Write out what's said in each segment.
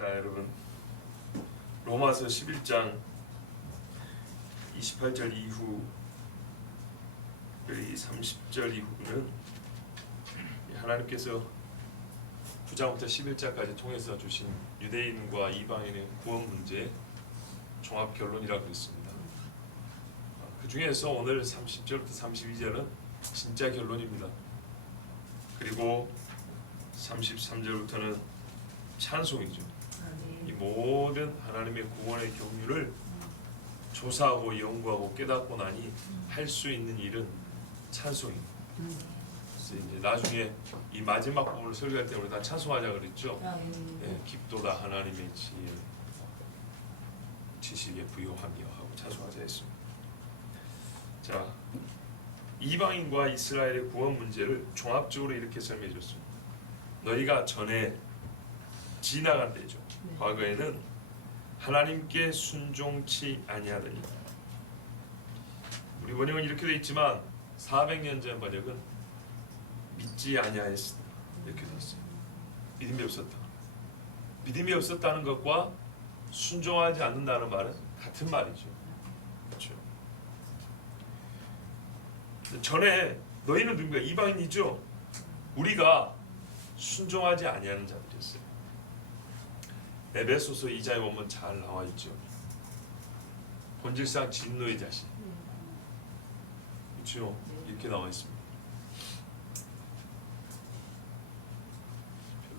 자, 여러분, 로마서 11장 28절 이후 이 30절 이후는 하나님께서 9장부터 11장까지 통해서 주신 유대인과 이방인의 구원 문제 종합 결론이라고 했습니다. 그 중에서 오늘 30절부터 32절은 진짜 결론입니다. 그리고 33절부터는 찬송이죠. 이 모든 하나님의 구원의 경륜을 조사하고 연구하고 깨닫고 나니 할 수 있는 일은 찬송입니다. 그래서 이제 나중에 이 마지막 부분을 설교할 때 우리 다 찬송하자 그랬죠. 깊도다 하나님의 지혜 지식에 부요하며 하고 찬송하자 했습니다. 자, 이방인과 이스라엘의 구원 문제를 종합적으로 이렇게 설명해 줬습니다. 너희가 전에 지나간 때죠. 과거에는 하나님께 순종치 아니하더니, 우리 번역은 이렇게 되어 있지만 400년 전 번역은 믿지 아니하였으나 이렇게 되어 있어요. 믿음이 없었다. 믿음이 없었다는 것과 순종하지 않는다는 말은 같은 말이죠. 그렇죠? 전에 너희는 누군가? 이방인이죠. 우리가 순종하지 아니하는 자들이었어요. 에베소서 2장에 보면 잘 나와 있죠. 본질상 진노의 자식. 그렇죠? 이렇게 나와 있습니다.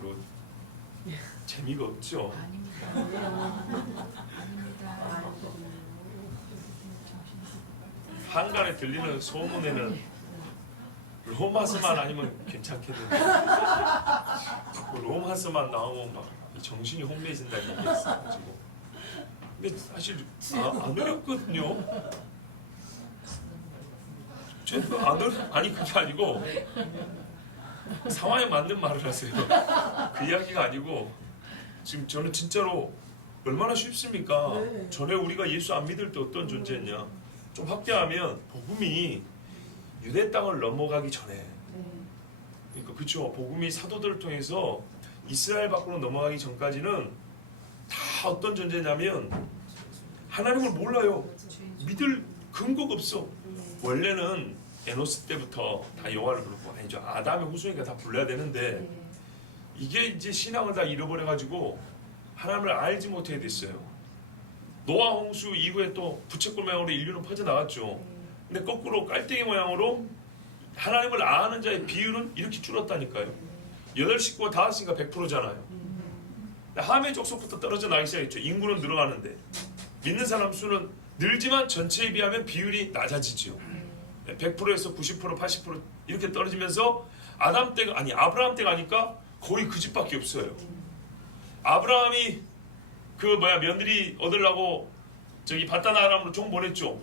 별로 재미가 없죠. 한간에 들리는 소문에는 로마서만 아니면 괜찮겠는데 로마서만 나오면 막 정신이 혼미해진다는 얘기가 있어가지고, 근데 사실 안 어렵거든요. 아니 그게 아니고 상황에 맞는 말을 하세요. 그 이야기가 아니고, 지금 저는 진짜로 얼마나 쉽습니까? 전에 우리가 예수 안 믿을 때 어떤 존재였냐, 좀 확대하면 복음이 유대 땅을 넘어가기 전에, 그러니까 그렇죠, 복음이 사도들을 통해서 이스라엘 밖으로 넘어가기 전까지는 다 어떤 존재냐면 하나님을 몰라요. 믿을 근거가 없어. 원래는 에노스 때부터 다 여호와를 부르고, 아니죠, 아담의 후손이니까 다 불러야 되는데 이게 이제 신앙을 다 잃어버려가지고 하나님을 알지 못하게 됐어요. 노아 홍수 이후에 또 부채꼴 모양으로 인류는 퍼져나갔죠. 근데 거꾸로 깔때기 모양으로 하나님을 아는 자의 비율은 이렇게 줄었다니까요. 8식구가 5식구가 100%잖아요. 함의 족속부터 떨어져 나기 시작했죠. 인구는 늘어나는데 믿는 사람 수는 늘지만 전체에 비하면 비율이 낮아지죠. 100%에서 90%, 80% 이렇게 떨어지면서 아브라함 때가 아니까 거의 그 집밖에 없어요. 아브라함이 며느리 얻으려고 저기 바단 아람으로 종 보냈죠.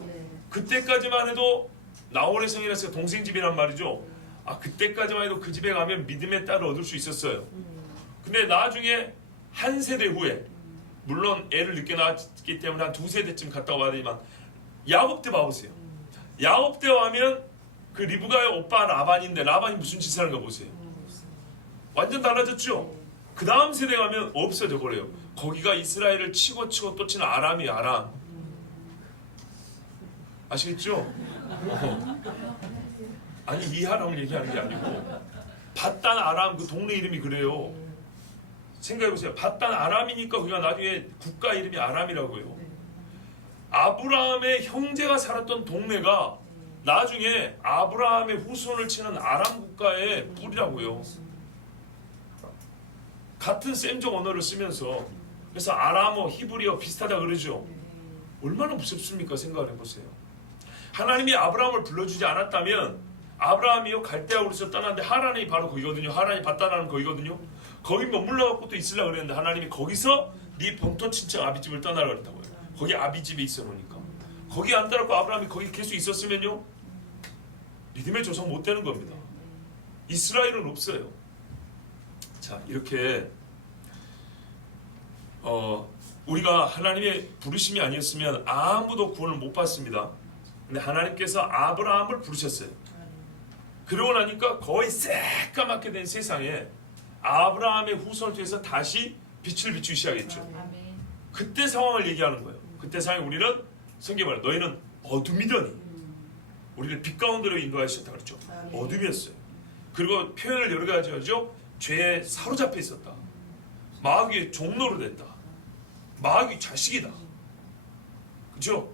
그때까지만 해도 나홀의 성이라서 동생 집이란 말이죠. 그때까지만 해도 그 집에 가면 믿음의 딸을 얻을 수 있었어요. 근데 나중에 한 세대 후에, 물론 애를 늦게 낳았기 때문에 한 2세대쯤 갔다 와야 되지만, 야곱 때 봐보세요. 야곱 때 하면 그 리브가의 오빠 라반인데 라반이 무슨 짓을 하는가 보세요. 완전 달라졌죠. 그 다음 세대 가면 없어져 버려요. 거기가 이스라엘을 치고 또 치는 아람이 아람. 아시겠죠? 아니 이 아람을 얘기하는 게 아니고 바단 아람, 그 동네 이름이 그래요. 생각해보세요. 바단 아람이니까 그가 나중에 국가 이름이 아람이라고요. 아브라함의 형제가 살았던 동네가 나중에 아브라함의 후손을 치는 아람 국가의 뿌리라고요. 같은 셈종 언어를 쓰면서, 그래서 아람어, 히브리어 비슷하다 그러죠. 얼마나 무섭습니까? 생각을 해보세요. 하나님이 아브라함을 불러주지 않았다면 아브라함이요 갈대아우르에서 떠났는데 하란이 바로 거기거든요. 하란이 바다라는 거기거든요. 거기 머물러갖고 또 있으려고 그랬는데 하나님이 거기서 네 본토 친척 아비집을 떠나라 그랬다고요. 거기 아비집에 있어 놓으니까. 거기 안 따랐고 아브라함이 거기 계속 있었으면요 믿음의 조상 못 되는 겁니다. 이스라엘은 없어요. 자, 이렇게 우리가 하나님의 부르심이 아니었으면 아무도 구원을 못 받습니다. 근데 하나님께서 아브라함을 부르셨어요. 그러고 나니까 거의 새까맣게 된 세상에 아브라함의 후손을 통해서 다시 빛을 비추기 시작했죠. 아멘. 그때 상황을 얘기하는 거예요. 그때 상황에 우리는 성경에 말해 너희는 어둠이더니 우리를 빛 가운데로 인도하셨다 그랬죠. 어둠이었어요. 그리고 표현을 여러 가지 하죠. 죄에 사로잡혀 있었다. 마귀의 종로로 됐다. 마귀 자식이다. 그렇죠?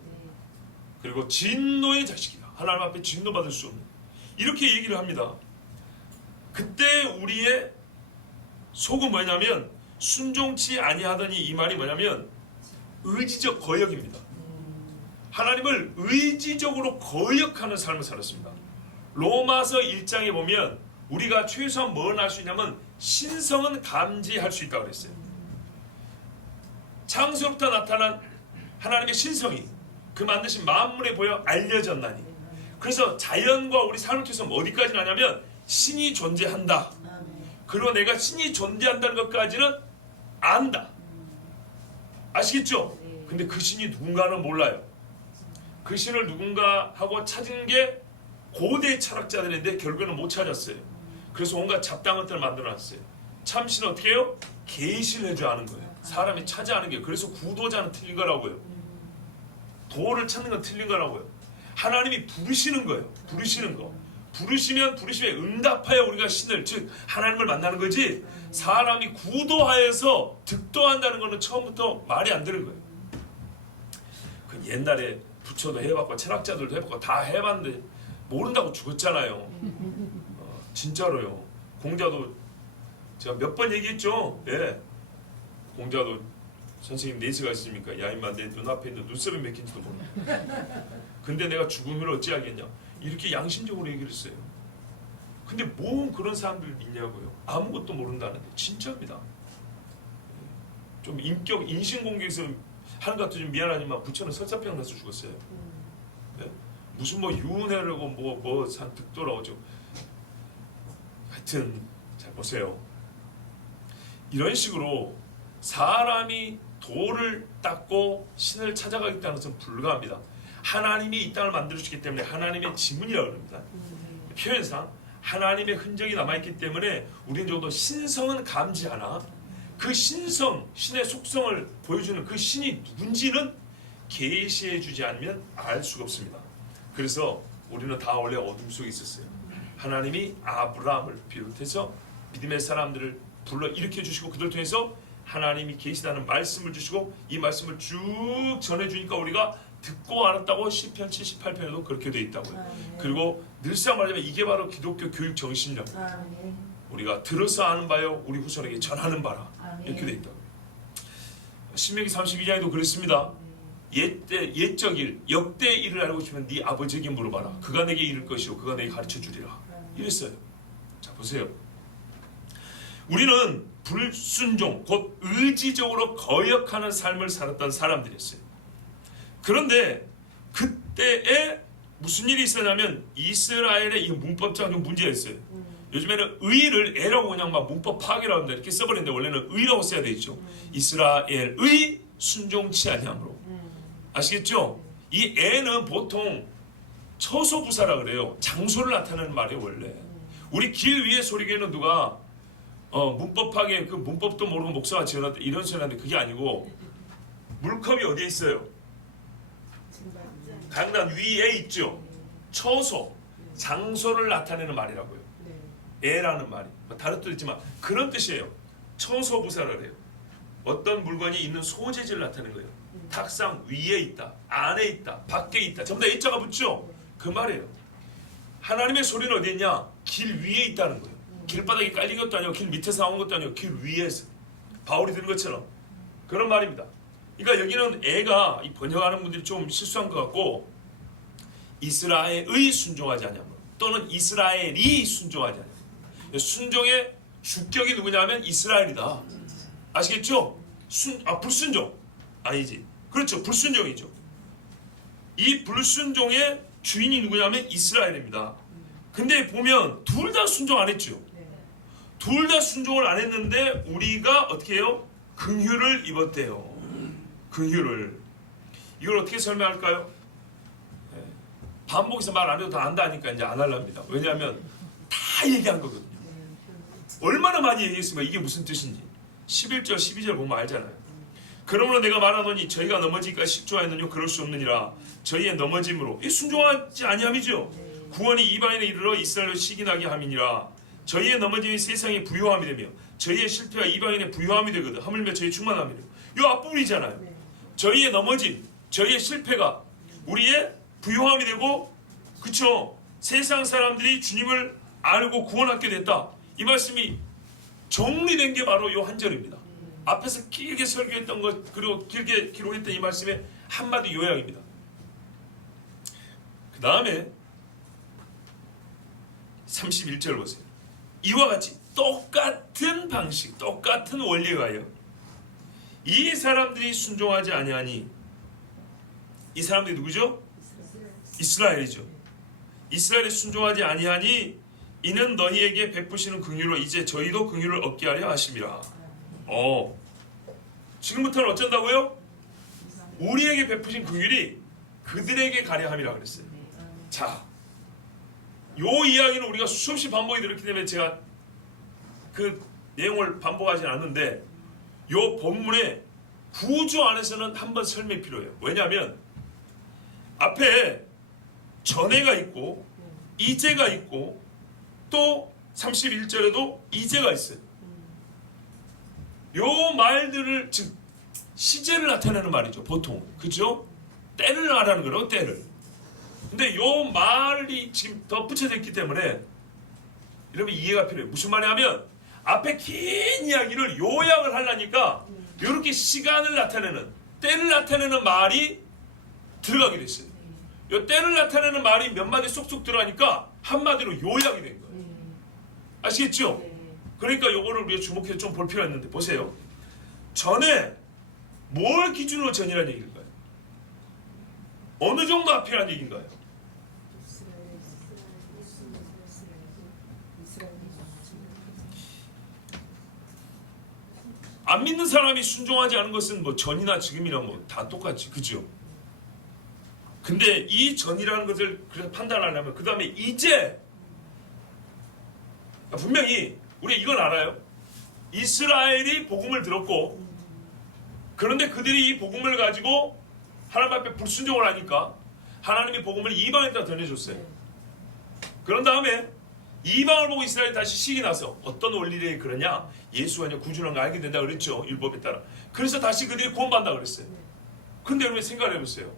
그리고 진노의 자식이다. 하나님 앞에 진노받을 수 없는 이렇게 얘기를 합니다. 그때 우리의 속은 뭐냐면 순종치 아니하더니 이 말이 뭐냐면 의지적 거역입니다. 하나님을 의지적으로 거역하는 삶을 살았습니다. 로마서 1장에 보면 우리가 최소한 뭘 할 수 있냐면 신성은 감지할 수 있다고 그랬어요. 창세로부터 나타난 하나님의 신성이 그 만드신 만물에 보여 알려졌나니. 그래서 자연과 우리 삶을 통해서 어디까지 나냐면 신이 존재한다. 그리고 내가 신이 존재한다는 것까지는 안다. 아시겠죠? 근데 그 신이 누군가는 몰라요. 그 신을 누군가 하고 찾은 게 고대 철학자들인데 결국에는 못 찾았어요. 그래서 온갖 잡다한 것들을 만들어놨어요. 참 신은 어떻게 해요? 계시를 해줘야 하는 거예요. 사람이 찾아하는 게. 그래서 구도자는 틀린 거라고요. 도를 찾는 건 틀린 거라고요. 하나님이 부르시는 거예요. 부르시는 거. 부르시면 부르심에 응답하여 우리가 신을 즉 하나님을 만나는 거지 사람이 구도하여서 득도한다는 것은 처음부터 말이 안 되는 거예요. 그 옛날에 부처도 해봤고 철학자들도 해봤고 다 해봤는데 모른다고 죽었잖아요. 진짜로요. 공자도 제가 몇 번 얘기했죠. 예. 공자도 선생님 내세가 있습니까? 야 임마 내 눈앞에 있는 눈썹이 몇 개인지도 모른다. 근데 내가 죽으면 어찌하겠냐. 이렇게 양심적으로 얘기를 했어요. 근데 뭐 그런 사람들 있냐고요. 아무것도 모른다는데 진짜입니다. 좀 인격 인신공격에서 하는 것도 좀 미안하지만 부처는 설사병 나서 죽었어요. 네? 무슨 뭐 유은혜라고 뭐 산득도라고죠. 하여튼 잘 보세요. 이런 식으로 사람이 도를 닦고 신을 찾아가겠다는 것은 불가합니다. 하나님이 이 땅을 만들어주기 때문에 하나님의 지문이라고 합니다. 표현상 하나님의 흔적이 남아있기 때문에 우리는 적어도 신성은 감지하나 그 신성, 신의 속성을 보여주는 그 신이 누군지는 계시해 주지 않으면 알 수가 없습니다. 그래서 우리는 다 원래 어둠 속에 있었어요. 하나님이 아브라함을 비롯해서 믿음의 사람들을 불러 일으켜 주시고 그들 통해서 하나님이 계시다는 말씀을 주시고 이 말씀을 쭉 전해주니까 우리가 듣고 알았다고 시편 78편에도 그렇게 되어 있다고요. 그리고 늘상 말하자면 이게 바로 기독교 교육 정신이라고. 우리가 들어서 아는 바요 우리 후손에게 전하는 바라. 이렇게 되어 있다고요. 신명기 32장에도 그랬습니다. 옛적 일, 역대 일을 알고 싶으면 네 아버지에게 물어봐라. 그가 내게 이를 것이요 그가 내게 가르쳐 주리라. 이랬어요. 자 보세요. 우리는 불순종, 곧 의지적으로 거역하는 삶을 살았던 사람들이었어요. 그런데 그때에 무슨 일이 있었냐면 이스라엘의 이 문법상 좀 문제가 있어요. 요즘에는 의를 애라고 그냥 막 문법 파괴라고 합니다. 이렇게 써버리는데 원래는 의라고 써야 되죠. 이스라엘의 순종치 아니함으로. 아시겠죠? 이 애는 보통 처소부사라 그래요. 장소를 나타내는 말이에요 원래. 우리 길 위에 소리교회는 누가 문법하게 그 문법도 모르고 목사가 지어놨다 이런 소리 하는데 그게 아니고 물컵이 어디에 있어요? 강단 위에 있죠. 처소, 장소를 나타내는 말이라고요. 애라는 말이 다른 뜻 있지만 그런 뜻이에요. 처소부사를 해요. 어떤 물건이 있는 소재지를 나타내는 거예요. 탁상 위에 있다, 안에 있다, 밖에 있다. 전부 다 A자가 붙죠? 그 말이에요. 하나님의 소리는 어디 있냐? 길 위에 있다는 거예요. 길바닥에 깔린 것도 아니고 길 밑에서 나온 것도 아니고 길 위에서 바울이 들은 것처럼 그런 말입니다. 그러니까 여기는 애가 번역하는 분들이 좀 실수한 것 같고 이스라엘의 순종하지 않냐면 또는 이스라엘이 순종하지 않냐면 순종의 주격이 누구냐면 이스라엘이다. 아시겠죠? 불순종 아니지. 그렇죠. 불순종이죠. 이 불순종의 주인이 누구냐면 이스라엘입니다. 근데 보면 둘 다 순종 안 했죠. 둘 다 순종을 안 했는데 우리가 어떻게 해요? 긍휼을 입었대요. 긍휼을. 이걸 어떻게 설명할까요? 반복해서 말 안 해도 다 안다니까 이제 안 하랍니다. 왜냐하면 다 얘기한 거거든요. 얼마나 많이 얘기했으면 이게 무슨 뜻인지. 11절 12절 보면 알잖아요. 그러므로 내가 말하노니 저희가 넘어지기까지 식조하였느뇨 그럴 수 없느니라. 저희의 넘어짐으로 이 순종하지 아니함이죠. 구원이 이방인에 이르러 이스라엘로 시기나게 함이니라. 저희의 넘어짐이 세상의 부요함이 되며 저희의 실패가 이방인의 부요함이 되거든. 하물며 저희 충만함이래요. 이 앞부분이잖아요. 저희의 넘어짐, 저희의 실패가 우리의 부요함이 되고, 그쵸? 세상 사람들이 주님을 알고 구원하게 됐다. 이 말씀이 정리된 게 바로 이 한 절입니다. 앞에서 길게 설교했던 것, 그리고 길게 기록했던 이 말씀의 한마디 요약입니다. 그 다음에 31절 보세요. 이와 같이 똑같은 방식, 똑같은 원리에 의하여 이 사람들이 순종하지 아니하니, 이 사람들이 누구죠? 이스라엘이죠. 이스라엘이 순종하지 아니하니 이는 너희에게 베푸시는 긍휼로 이제 저희도 긍휼을 얻게 하려 하심이라. 지금부터는 어쩐다고요? 우리에게 베푸신 긍휼이 그들에게 가려 함이라 그랬어요. 자, 요 이야기는 우리가 수없이 반복이 들었기 때문에 제가 그 내용을 반복하진 않는데, 요 본문의 구조 안에서는 한번 설명이 필요해요. 왜냐하면 앞에 전에가 있고 이제가 있고 또 31절에도 이제가 있어요. 요 말들을, 즉 시제를 나타내는 말이죠. 보통, 그죠? 때를 말하는 거라고, 때를. 근데 요 말이 지금 덧붙여져 있기 때문에 여러분 이해가 필요해요. 무슨 말이냐면 앞에 긴 이야기를 요약을 하려니까 이렇게 시간을 나타내는, 때를 나타내는 말이 들어가게 됐어요. 요 때를 나타내는 말이 몇 마디 쏙쏙 들어가니까 한마디로 요약이 된 거예요. 아시겠죠? 그러니까 요거를 우리가 주목해서 좀 볼 필요가 있는데, 보세요. 전에 뭘 기준으로 전이라는 얘기일까요? 어느 정도 앞이라는 얘기인가요? 안 믿는 사람이 순종하지 않은 것은 뭐 전이나 지금이나 뭐 다 똑같지, 그죠? 근데 이 전이라는 것을 판단하려면 그 다음에 이제, 분명히 우리 이건 알아요. 이스라엘이 복음을 들었고, 그런데 그들이 이 복음을 가지고 하나님 앞에 불순종을 하니까 하나님이 복음을 이방에다 전해줬어요. 그런 다음에 이방을 보고 이스라엘이 다시 시기 나서 어떤 원리를 그러냐, 예수가 이제 구주라는 걸 알게 된다 그랬죠, 율법에 따라. 그래서 다시 그들이 구원받는다 그랬어요. 근데 여러분 생각을 해보세요.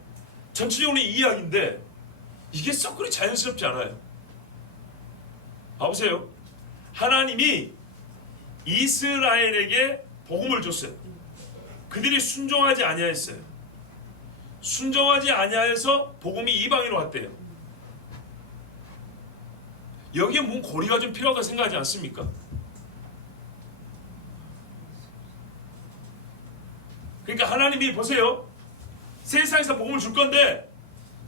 전체적으로 이 이야기인데 이게 썩 그리 자연스럽지 않아요. 봐보세요. 하나님이 이스라엘에게 복음을 줬어요. 그들이 순종하지 아니하였어요. 순종하지 아니하여서 복음이 이방인으로 왔대요. 여기에 뭔 고리가 좀 필요하다고 생각하지 않습니까? 그러니까 하나님이 보세요. 세상에서 복음을 줄 건데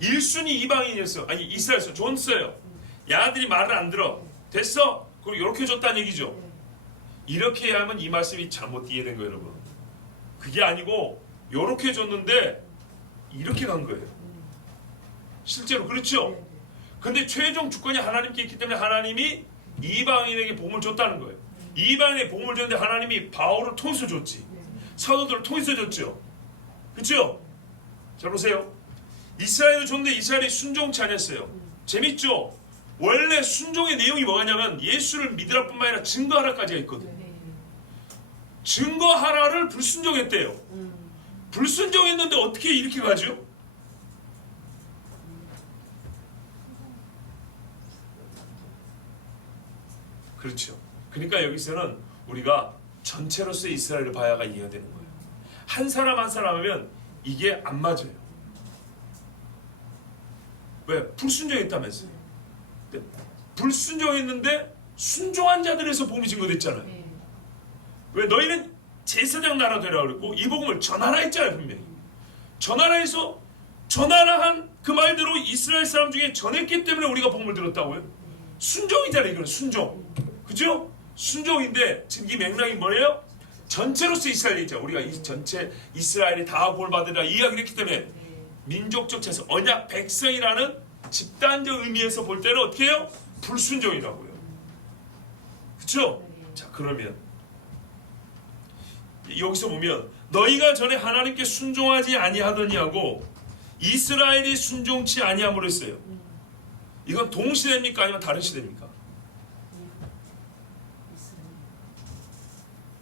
1순위 이방인이었어. 아니 이스라엘에서 줬어요. 야들이 말을 안 들어. 됐어? 그리고 이렇게 줬다는 얘기죠. 이렇게 해야 하면 이 말씀이 잘못 이해된 거예요, 여러분. 그게 아니고 이렇게 줬는데 이렇게 간 거예요. 실제로 그렇죠? 근데 최종 주권이 하나님께 있기 때문에 하나님이 이방인에게 복음을 줬다는 거예요. 이방인에게 복음을 줬는데 하나님이 바울을 통해서 줬지. 사도들을 통해서 줬죠. 그렇죠? 자 보세요. 이스라엘을 줬는데 이스라엘이 순종치 않았어요. 재밌죠? 원래 순종의 내용이 뭐냐면 예수를 믿으라 뿐만 아니라 증거하라까지가 있거든. 증거하라를 불순종했대요. 불순종했는데 어떻게 이렇게 가죠? 그렇죠. 그러니까 여기서는 우리가 전체로서의 이스라엘을 봐야가 이해가 되는 거예요. 한 사람 한 사람 하면 이게 안 맞아요. 왜? 불순종했다면서요. 불순종했는데 순종한 자들에서 복음이 증거됐잖아요. 왜? 너희는 제사장 나라 되라 그랬고 이 복음을 전하라 했잖아요. 분명히 전하라해서 전하라 한 그 말대로 이스라엘 사람 중에 전했기 때문에 우리가 복음을 들었다고요. 순종이잖아요. 이거는 순종. 그죠? 순종인데 지금 이 맥락이 뭐예요? 전체로서 이스라엘이 있잖아요. 우리가 이 전체 이스라엘이 다 구원받으라 이야기를 했기 때문에 민족적 차서 언약 백성이라는 집단적 의미에서 볼 때는 어떻게 해요? 불순종이라고요. 그렇죠? 자 그러면 여기서 보면 너희가 전에 하나님께 순종하지 아니하더니 하고 이스라엘이 순종치 아니함으로 했어요. 이건 동시대입니까? 아니면 다른 시대입니까?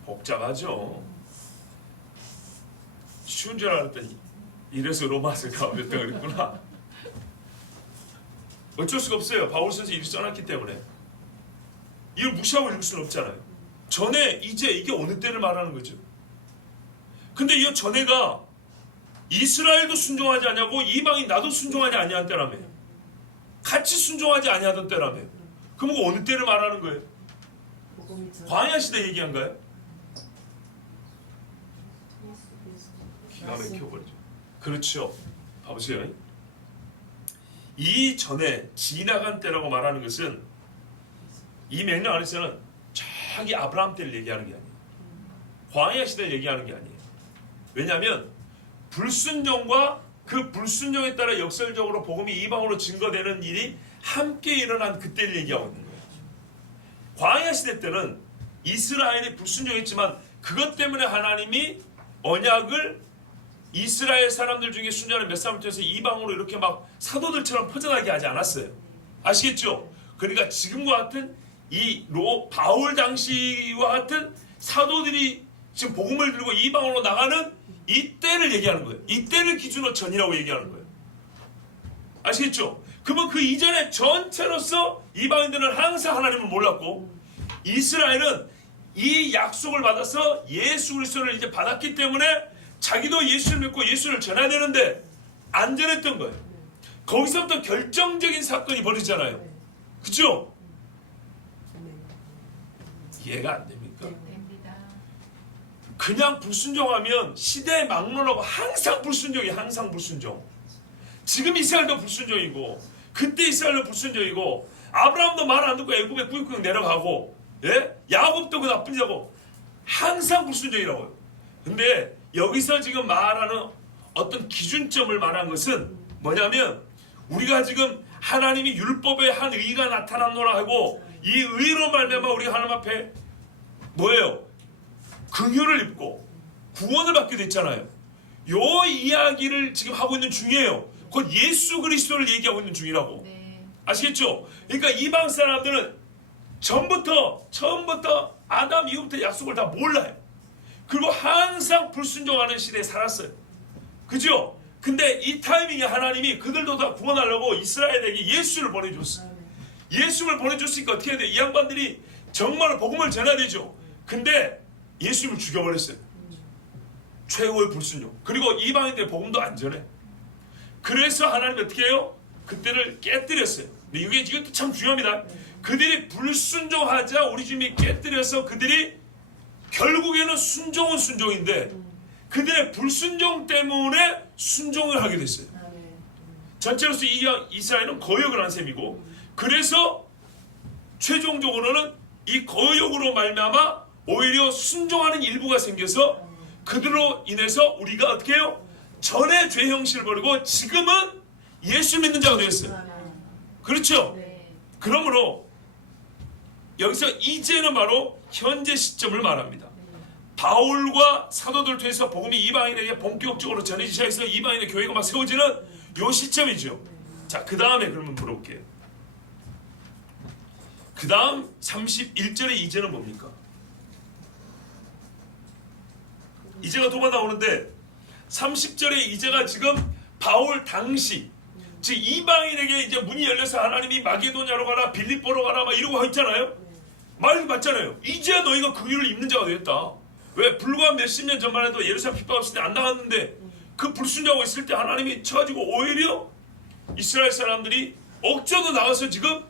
복잡하죠. 쉬운 줄 알았더니 이래서 로마서 가볍다 그랬구나. 어쩔 수가 없어요. 바울 선생이 이렇게 써놨기 때문에. 이걸 무시하고 읽을 수는 없잖아요. 전에, 이제, 이게 어느 때를 말하는 거죠. 근데 이 전에가 이스라엘도 순종하지 아니하고 이방인 나도 순종하지 아니한 때라며. 같이 순종하지 아니하던 때라며. 그럼 어느 때를 말하는 거예요? 광야 시대 얘기한가요? 기가 막혀버리죠. 그렇죠. 봐보세요. 이 전에 지나간 때라고 말하는 것은 이 맥락 안에서는 저기 아브라함 때를 얘기하는 게 아니에요. 광야 시대를 얘기하는 게 아니에요. 왜냐하면 불순종과 그 불순종에 따라 역설적으로 복음이 이방으로 증거되는 일이 함께 일어난 그때를 얘기하고 있는 거예요. 광야 시대 때는 이스라엘이 불순종했지만 그것 때문에 하나님이 언약을 이스라엘 사람들 중에 순전한 몇 사람을 통해서 이방으로 이렇게 막 사도들처럼 퍼져나게 하지 않았어요. 아시겠죠? 그러니까 지금과 같은 바울 당시와 같은 사도들이 지금 복음을 들고 이방으로 나가는 이 때를 얘기하는 거예요. 이 때를 기준으로 전이라고 얘기하는 거예요. 아시겠죠? 그러면 그 이전에 전체로서 이방인들은 항상 하나님을 몰랐고 이스라엘은 이 약속을 받아서 예수 그리스도를 이제 받았기 때문에 자기도 예수를 믿고 예수를 전해야 되는데 안 전했던 거예요. 거기서부터 결정적인 사건이 벌어지잖아요. 그죠? 이해가 안 됩니까? 그냥 불순종하면 시대에 막론하고 항상 불순종이 항상 불순종. 지금 이스라엘도 불순종이고 그때 이스라엘도 불순종이고 아브라함도 말 안 듣고 애굽에 꾸역꾸역 내려가고 야곱도 그 나쁜 자고 항상 불순종이라고요. 근데 여기서 지금 말하는 어떤 기준점을 말한 것은 뭐냐면 우리가 지금 하나님이 율법에 한 의가 나타났노라 하고 이 의로 말미암아 우리가 하나님 앞에 뭐예요? 긍휼을 입고 구원을 받게 됐잖아요. 요 이야기를 지금 하고 있는 중이에요. 곧 예수 그리스도를 얘기하고 있는 중이라고. 아시겠죠? 그러니까 이방 사람들은 처음부터 아담 이후부터 약속을 다 몰라요. 그리고 항상 불순종하는 시대에 살았어요. 그죠? 근데 이 타이밍에 하나님이 그들도 다 구원하려고 이스라엘에게 예수를 보내줬어요. 예수를 보내줬으니까 어떻게 해야 돼요? 이 양반들이 정말 복음을 전해야 되죠. 근데 예수를 죽여버렸어요. 최고의 불순종. 그리고 이방인들 복음도 안 전해. 그래서 하나님이 어떻게 해요? 그때를 깨뜨렸어요. 근데 이것도 참 중요합니다. 그들이 불순종하자 우리 주님이 깨뜨려서 그들이 결국에는 순종은 순종인데 그들의 불순종 때문에 순종을 하게 됐어요. 전체로서 이스라엘은 거역을 한 셈이고 그래서 최종적으로는 이 거역으로 말미암아 오히려 순종하는 일부가 생겨서 그들로 인해서 우리가 어떻게 해요? 전에 죄 형식을 버리고 지금은 예수 믿는 자가 되었어요. 그렇죠? 그러므로 여기서 이제는 바로 현재 시점을 말합니다. 바울과 사도들 통해서 복음이 이방인에게 본격적으로 전해지기 시작해서 이방인의 교회가 막 세워지는 요 시점이죠. 자, 그 다음에 그러면 물어볼게요. 그 다음 31절의 이제는 뭡니까? 이제가 두 번 나오는데 30절의 이제가 지금 바울 당시 즉 이방인에게 이제 문이 열려서 하나님이 마게도냐로 가라 빌립보로 가라 막 이러고 있잖아요. 말 맞잖아요. 이제 너희가 그 위를 입는 자가 되었다. 왜? 불과 몇십 년 전만 해도 예루살렘 핍박 없을 때 안 나갔는데 그 불순종하고 있을 때 하나님이 쳐가지고 오히려 이스라엘 사람들이 억지로 나와서 지금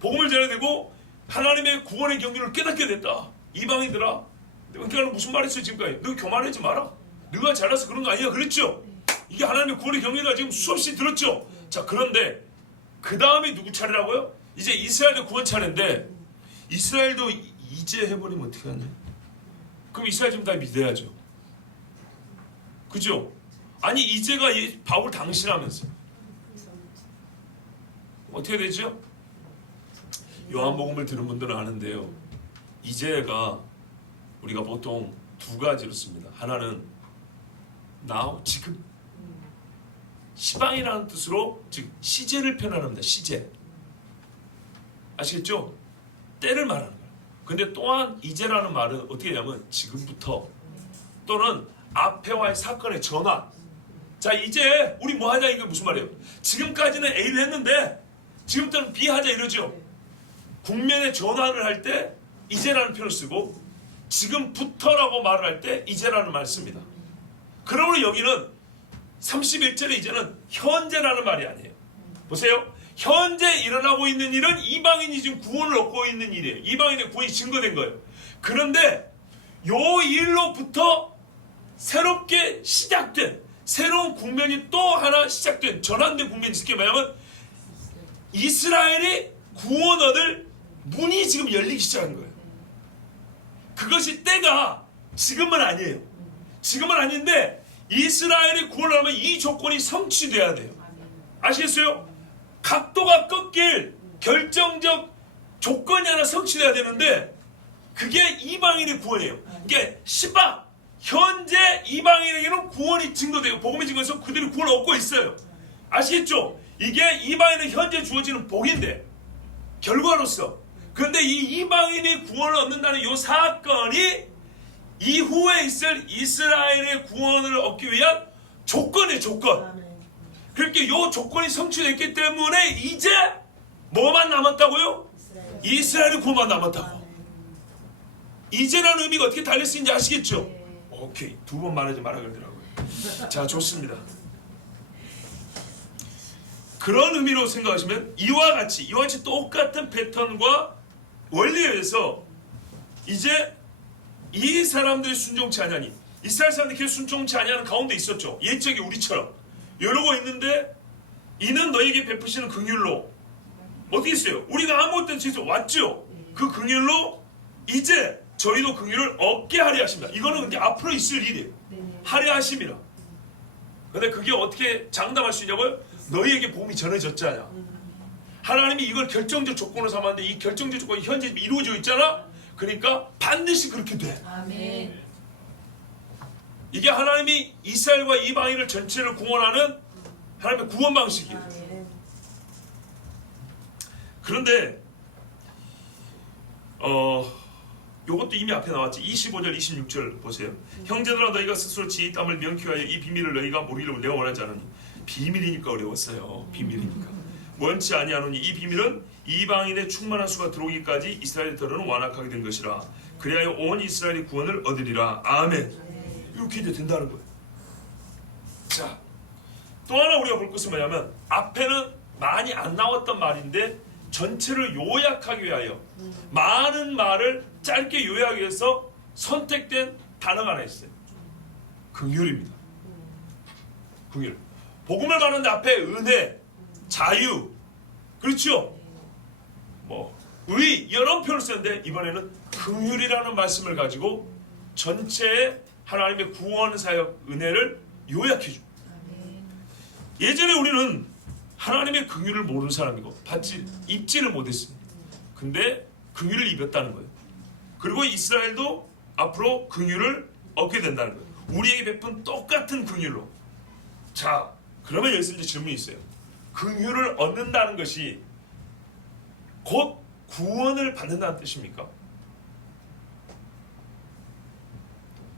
복음을 전해야 되고 하나님의 구원의 경륜을 깨닫게 됐다. 이방인들아, 그러니까 무슨 말 했어요 지금까지? 너 교만하지 마라. 너가 잘나서 그런 거 아니야. 그랬죠? 이게 하나님의 구원의 경륜이다 지금 수없이 들었죠? 자, 그런데 그 다음에 누구 차례라고요? 이제 이스라엘의 구원 차례인데 이스라엘도 이제 해버리면 어떻게 하냐? 그럼 이스라엘 지금 다 믿어야죠. 그죠? 아니 이제가 바울 당시라면서 어떻게 되죠? 요한복음을 들은 분들은 아는데요. 이제가 우리가 보통 두 가지로 씁니다. 하나는 now 지금 시방이라는 뜻으로 즉 시제를 표현합니다. 시제. 아시겠죠? 때를 말하는 거예요. 근데 또한 이제라는 말은 어떻게 되냐면 지금부터 또는 앞에와의 사건의 전환. 자, 이제 우리 뭐 하자 이게 무슨 말이에요? 지금까지는 A를 했는데 지금부터는 B 하자 이러죠. 국면의 전환을 할 때 이제라는 표현을 쓰고 지금부터라고 말을 할 때 이제라는 말을 씁니다. 그러므로 여기는 31절에 이제는 현재라는 말이 아니에요. 보세요. 현재 일어나고 있는 일은 이방인이 지금 구원을 얻고 있는 일이에요. 이방인의 구원이 증거된 거예요. 그런데 요 일로부터 새롭게 시작된 새로운 국면이 또 하나 시작된 전환된 국면이 있을게 뭐냐면 이스라엘이 구원 얻을 문이 지금 열리기 시작한 거예요. 그것이 때가 지금은 아니에요. 지금은 아닌데 이스라엘이 구원을 하면 이 조건이 성취돼야 돼요. 아시겠어요? 각도가 꺾일 결정적 조건이 하나 성취돼야 되는데 그게 이방인의 구원이에요. 이게 시방 현재 이방인에게는 구원이 증거되고 복음이 증거해서 그들이 구원을 얻고 있어요. 아시겠죠? 이게 이방인은 현재 주어지는 복인데 결과로서 그런데 이 이방인이 구원을 얻는다는 이 사건이 이후에 있을 이스라엘의 구원을 얻기 위한 조건의 조건. 그렇게 이 조건이 성취됐기 때문에 이제 뭐만 남았다고요? 이스라엘의 구원만 남았다고. 이제라는 의미가 어떻게 달렸는지 아시겠죠? 오케이, 두 번 말하지 말아 그러더라고요. 자, 좋습니다. 그런 의미로 생각하시면 이와 같이 똑같은 패턴과 원리에 의해서 이제 이 사람들이 순종치 아니하니 이스라엘 사람들이 계속 순종치 아니하는 가운데 있었죠. 옛적에 우리처럼 이러고 있는데 이는 너에게 베푸시는 긍휼로 어떻게 했어요? 우리가 아무것도 없이 왔죠. 그 긍휼로 이제 저희도 긍휼을 얻게 하려 하십니다. 이거는 근데 앞으로 있을 일이에요. 하려 하심이라. 근데 그게 어떻게 장담할 수 있냐고요? 너희에게 복음이 전해졌잖아. 하나님이 이걸 결정적 조건으로 삼았는데 이 결정적 조건이 현재 이루어져 있잖아. 그러니까 반드시 그렇게 돼. 아멘. 이게 하나님이 이스라엘과 이방인을 전체를 구원하는 하나님의 구원 방식이에요. 아멘. 그런데 요것도 이미 앞에 나왔지. 25절 26절 보세요. 형제들아 너희가 스스로 지의 땀을 명쾌하여 이 비밀을 너희가 모르기를 내가 원하지 않으니 비밀이니까 어려웠어요. 비밀이니까 원치 아니하노니 이 비밀은 이방인의 충만한 수가 들어오기까지 이스라엘의 더러는 완악하게 된 것이라. 그리하여 온 이스라엘이 구원을 얻으리라. 아멘. 이렇게 이제 된다는 거예요. 자, 또 하나 우리가 볼 것은 뭐냐면 앞에는 많이 안 나왔던 말인데 전체를 요약하기 위하여 많은 말을 짧게 요약하기 위해서 선택된 단어가 하나 있어요. 긍휼입니다. 긍휼. 복음을 말하는데 앞에 은혜, 자유, 그렇죠? 뭐 의 이런 표현을 쓰는데 이번에는 긍휼이라는 말씀을 가지고 전체의 하나님의 구원 사역 은혜를 요약해 줍니다. 예전에 우리는 하나님의 긍휼을 모르는 사람이고 입지를 못했습니다. 근데 긍휼을 입었다는 거예요. 그리고 이스라엘도 앞으로 긍휼을 얻게 된다는 거예요. 우리에게 베푼 똑같은 긍휼로. 자, 그러면 여기서 이제 질문이 있어요. 긍휼을 얻는다는 것이 곧 구원을 받는다는 뜻입니까?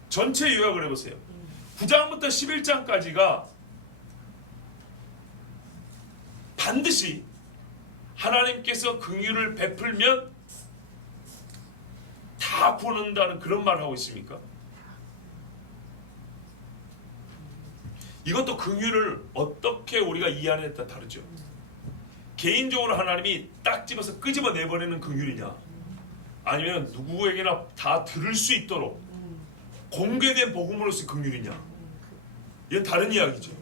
전체 요약을 해보세요. 9장부터 11장까지가 반드시 하나님께서 긍휼을 베풀면 다 구원한다는 그런 말을 하고 있습니까? 이것도 긍휼을 어떻게 우리가 이해하느냐에 따라 다르죠. 개인적으로 하나님이 딱 집어서 끄집어 내버리는 긍휼이냐, 아니면 누구에게나 다 들을 수 있도록 공개된 복음으로서 긍휼이냐, 이건 다른 이야기죠.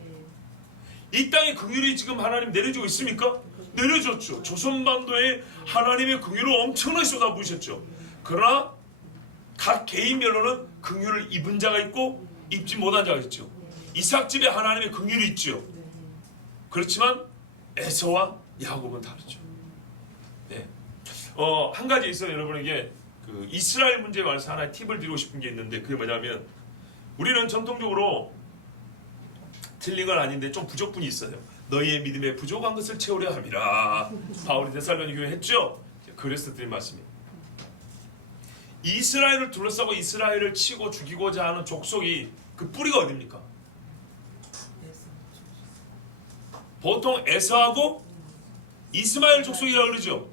이 땅에 긍휼이 지금 하나님 내려주고 있습니까? 내려줬죠. 조선반도에 하나님의 긍휼을 엄청나게 쏟아부으셨죠. 그러나 각 개인별로는 긍휼을 입은 자가 있고 입지 못한 자가 있죠. 이삭 집에 하나님의 긍휼이 있죠. 그렇지만 에서와 야곱은 다르죠. 네. 한 가지 있어요. 여러분에게 그 이스라엘 문제에 관해서 하나의 팁을 드리고 싶은 게 있는데, 그게 뭐냐면 우리는 전통적으로 틀린 건 아닌데 좀 부족분이 있어요. 너희의 믿음에 부족한 것을 채우려 함이라. 바울이 데살로니 교회 했죠. 그래서 드린 말씀이에요. 이스라엘을 둘러싸고 이스라엘을 치고 죽이고자 하는 족속이 그 뿌리가 어디입니까? 보통 에서하고 이스마엘 족속이라고 그러죠.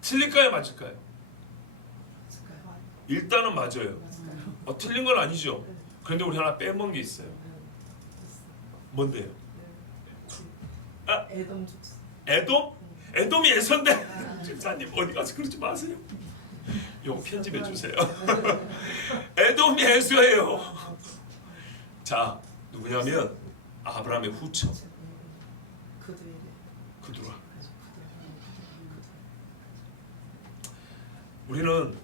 틀릴까요, 맞을까요? 일단은 맞아요. 틀린 건 아니죠. 그런데 우리 하나 빼먹은 게 있어요. 뭔데요? 에돔 족속. 에돔? 에돔이 에서인데 집사님 어디 가서 그러지 마세요. 요거 편집해 주세요. 에돔이 에서예요. 자, 누구냐면 아브라함의 후처 그두라. 우리는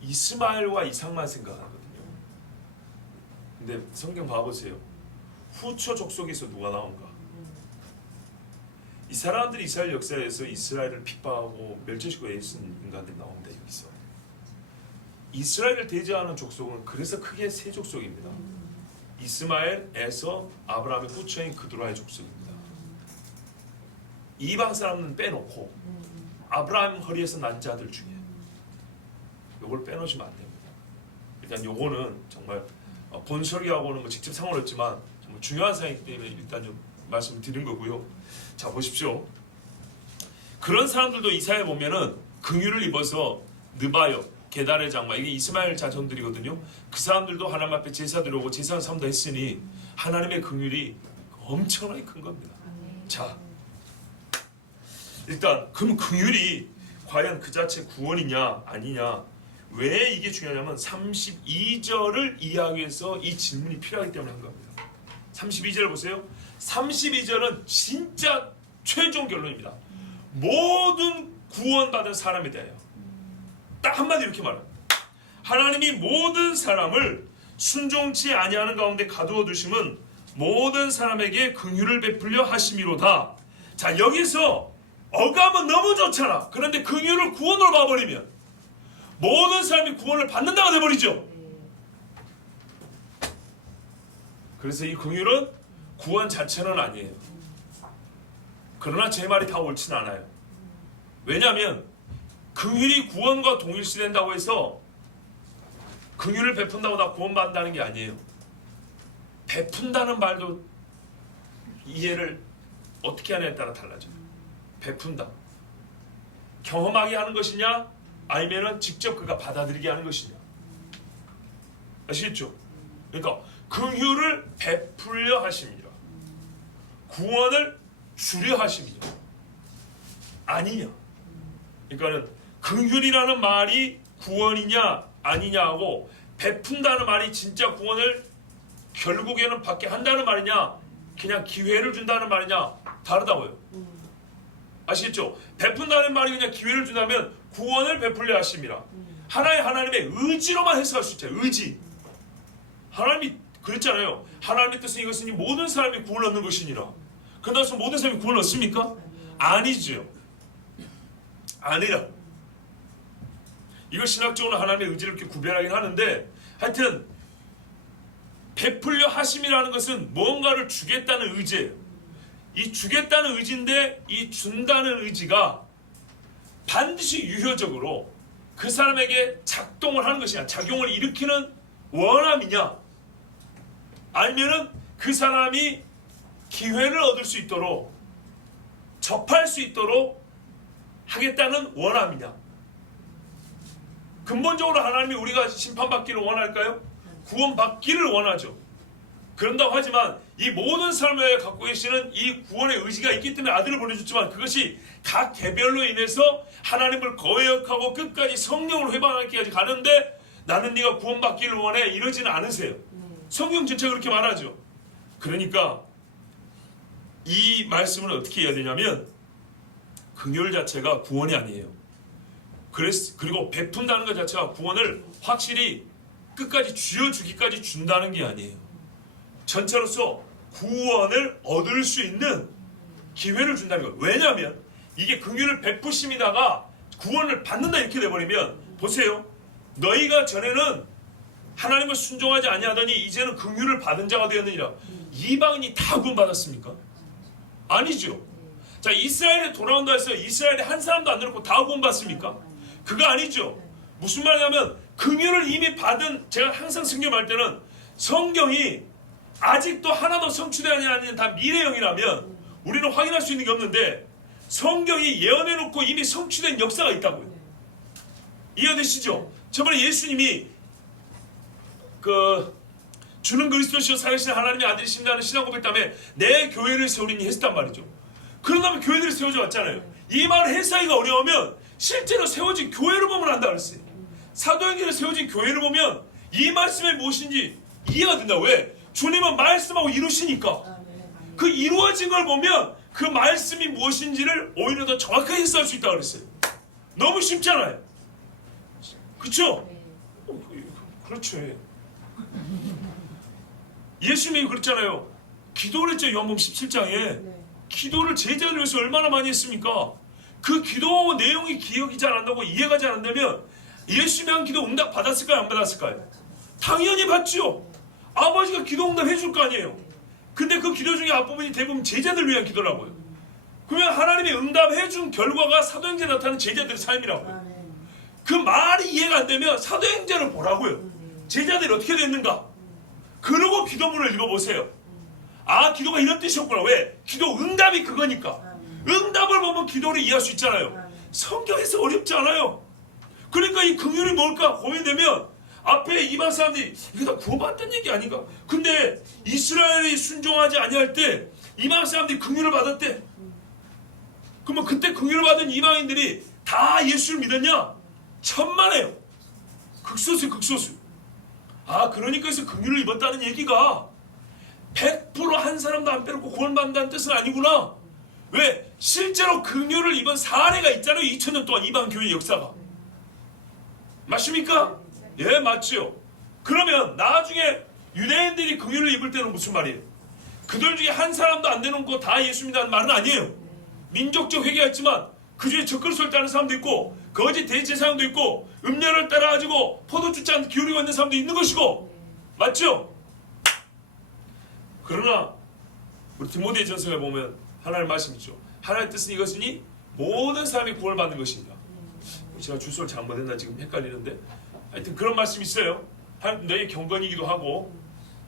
이스마엘과 이삭만 생각하거든요. 근데 성경 봐보세요. 후처 족속에서 누가 나온가? 이 사람들이 이스라엘 역사에서 이스라엘을 핍박하고 멸치시고 애쓴 인간들이 나옵니다. 여기서 이스라엘을 대지하는 족속은 그래서 크게 세 족속입니다. 이스마엘, 에서, 아브라함의 후처인 그두라의 족속입니다. 이방 사람은 빼놓고 아브라함 허리에서 난 자들 중에 요걸 빼놓으시면 안 됩니다. 일단 요거는 정말 본 설교하고는 뭐 직접 상관없지만 정말 중요한 사항이기 때문에 일단 좀 말씀을 드린 거고요. 자, 보십시오. 그런 사람들도 이사야에 보면은 긍휼을 입어서 느바요, 게달의 장마, 이게 이스마엘 자손들이거든요. 그 사람들도 하나님 앞에 제사 드려오고 제사 삼다 했으니 하나님의 긍휼이 엄청나게 큰 겁니다. 자, 일단 그럼 긍휼이 과연 그 자체 구원이냐 아니냐, 왜 이게 중요하냐면 32절을 이해하기 위해서 이 질문이 필요하기 때문에 한 겁니다. 32절 보세요. 32절은 진짜 최종 결론입니다. 모든 구원받은 사람에 대하여 딱 한마디 이렇게 말합니다. 하나님이 모든 사람을 순종치 아니하는 가운데 가두어 두심은 모든 사람에게 긍휼을 베풀려 하심이로다. 자, 여기서 어감은 너무 좋잖아. 그런데 긍휼을 구원으로 봐버리면 모든 사람이 구원을 받는다가 돼버리죠. 그래서 이 긍휼은 구원 자체는 아니에요. 그러나 제 말이 다 옳진 않아요. 왜냐하면 긍휼이 구원과 동일시된다고 해서 긍휼을 베푼다고 다 구원받는다는 게 아니에요. 베푼다는 말도 이해를 어떻게 하냐에 따라 달라져요. 베푼다. 경험하게 하는 것이냐 아니면 직접 그가 받아들이게 하는 것이냐. 아시겠죠? 그러니까 긍휼을 베풀려 하심이라 구원을 주려 하심이냐 아니냐. 그러니까는 긍휼이라는 말이 구원이냐 아니냐 하고 베푼다는 말이 진짜 구원을 결국에는 받게 한다는 말이냐 그냥 기회를 준다는 말이냐 다르다고요. 아시겠죠? 베푼다는 말이 그냥 기회를 준다면 구원을 베풀려 하심이라 하나님의 의지로만 해석할 수 있잖아요. 의지. 하나님이 그랬잖아요. 하나님의 뜻은 이것은 이 모든 사람이 구원을 얻는 것이니라. 그런다고 모든 사람이 구원을 얻습니까? 아니죠. 아니라. 이걸 신학적으로 하나님의 의지를 이렇게 구별하긴 하는데 하여튼 베풀려 하심이라는 것은 뭔가를 주겠다는 의지예요. 이 주겠다는 의지인데 이 준다는 의지가 반드시 유효적으로 그 사람에게 작동을 하는 것이냐, 작용을 일으키는 원함이냐, 아니면은 그 사람이 기회를 얻을 수 있도록 접할 수 있도록 하겠다는 원함이냐. 근본적으로 하나님이 우리가 심판받기를 원할까요? 구원받기를 원하죠. 그런다고 하지만 이 모든 삶에 갖고 계시는 이 구원의 의지가 있기 때문에 아들을 보내줬지만 그것이 각 개별로 인해서 하나님을 거역하고 끝까지 성령을 회방하기까지 가는데 나는 네가 구원받기를 원해 이러지는 않으세요. 성경 전체가 그렇게 말하죠. 그러니까 이 말씀을 어떻게 해야 되냐면 긍휼 자체가 구원이 아니에요. 그리고 베푼다는 것 자체가 구원을 확실히 끝까지 쥐어주기까지 준다는 게 아니에요. 전체로서 구원을 얻을 수 있는 기회를 준다는 거예요. 왜냐하면 이게 긍휼을 베푸심이다가 구원을 받는다 이렇게 돼버리면 보세요. 너희가 전에는 하나님을 순종하지 아니하더니 이제는 긍휼을 받은 자가 되었느니라. 이방인이 다 구원받았습니까? 아니죠. 자, 이스라엘에 돌아온다 해서 이스라엘에 한 사람도 안 내놓고 다 구원받습니까? 그거 아니죠. 무슨 말이냐면 긍휼을 이미 받은, 제가 항상 성경할 때는 성경이 아직도 하나도 성취되지 않은 다 미래형이라면 우리는 확인할 수 있는 게 없는데, 성경이 예언해놓고 이미 성취된 역사가 있다고요. 이해되시죠? 저번에 예수님이 주는 그리스도시요 살아계신 하나님의 아들이신다는 신앙 고백 때문에 내 교회를 세우리니 했단 말이죠. 그러다면 교회들이 세워져 왔잖아요. 이 말을 해석하기가 어려우면 실제로 세워진 교회를 보면 안다 그랬어요. 사도행전에 세워진 교회를 보면 이 말씀이 무엇인지 이해가 된다. 왜? 주님은 말씀하고 이루시니까. 그 이루어진 걸 보면 그 말씀이 무엇인지를 오히려 더 정확하게 해석할 수 있다고 그랬어요. 너무 쉽잖아요. 그렇죠? 그렇죠. 예수님이 그랬잖아요. 기도를 했죠. 요한복음 17장에. 기도를 제자들 위해서 얼마나 많이 했습니까? 그 기도 내용이 기억이 잘 안 나고 이해가 잘 안 되면 예수님이 한 기도 응답 받았을까요? 안 받았을까요? 당연히 받죠. 아버지가 기도 응답 해줄 거 아니에요. 근데 그 기도 중에 앞부분이 대부분 제자들 위한 기도라고요. 그러면 하나님이 응답해준 결과가 사도행전에 나타나는 제자들의 삶이라고요. 그 말이 이해가 안 되면 사도행전을 보라고요. 제자들이 어떻게 됐는가? 그러고 기도문을 읽어보세요. 아, 기도가 이런 뜻이었구나. 왜? 기도 응답이 그거니까. 응답을 보면 기도를 이해할 수 있잖아요. 성경에서 어렵지 않아요. 그러니까 이 긍휼이 뭘까 고민되면 앞에 이방 사람들이 이게 다 구원받았다는 얘기 아닌가? 근데 이스라엘이 순종하지 아니할 때 이방 사람들이 긍휼을 받았대. 그러면 그때 긍휼을 받은 이방인들이 다 예수를 믿었냐? 천만에요. 극소수 극소수. 아, 그러니까 그래서 긍휼을 입었다는 얘기가 100% 한 사람도 안 빼놓고 구원받는다는 뜻은 아니구나. 왜? 실제로 긍휼을 입은 사례가 있잖아요. 2000년 동안 이방 교회 역사가. 맞습니까? 예, 맞죠. 그러면 나중에 유대인들이 긍휼을 입을 때는 무슨 말이에요? 그들 중에 한 사람도 안 되놓고 다 예수 믿는다는 말은 아니에요. 민족적 회개가 있지만 그 중에 적그리스도를 따르는 사람도 있고 거짓 대제사장도 있고 음료를 따라가지고 포도주잔 기울이고 있는 사람도 있는 것이고, 맞죠? 그러나 우리 디모데전서에 보면 하나님의 말씀이죠. 하나님의 뜻은 이것이니 모든 사람이 구원을 받는 것입니다. 제가 주소를 잘못했나 지금 헷갈리는데 하여튼 그런 말씀이 있어요. 너희 경건이기도 하고,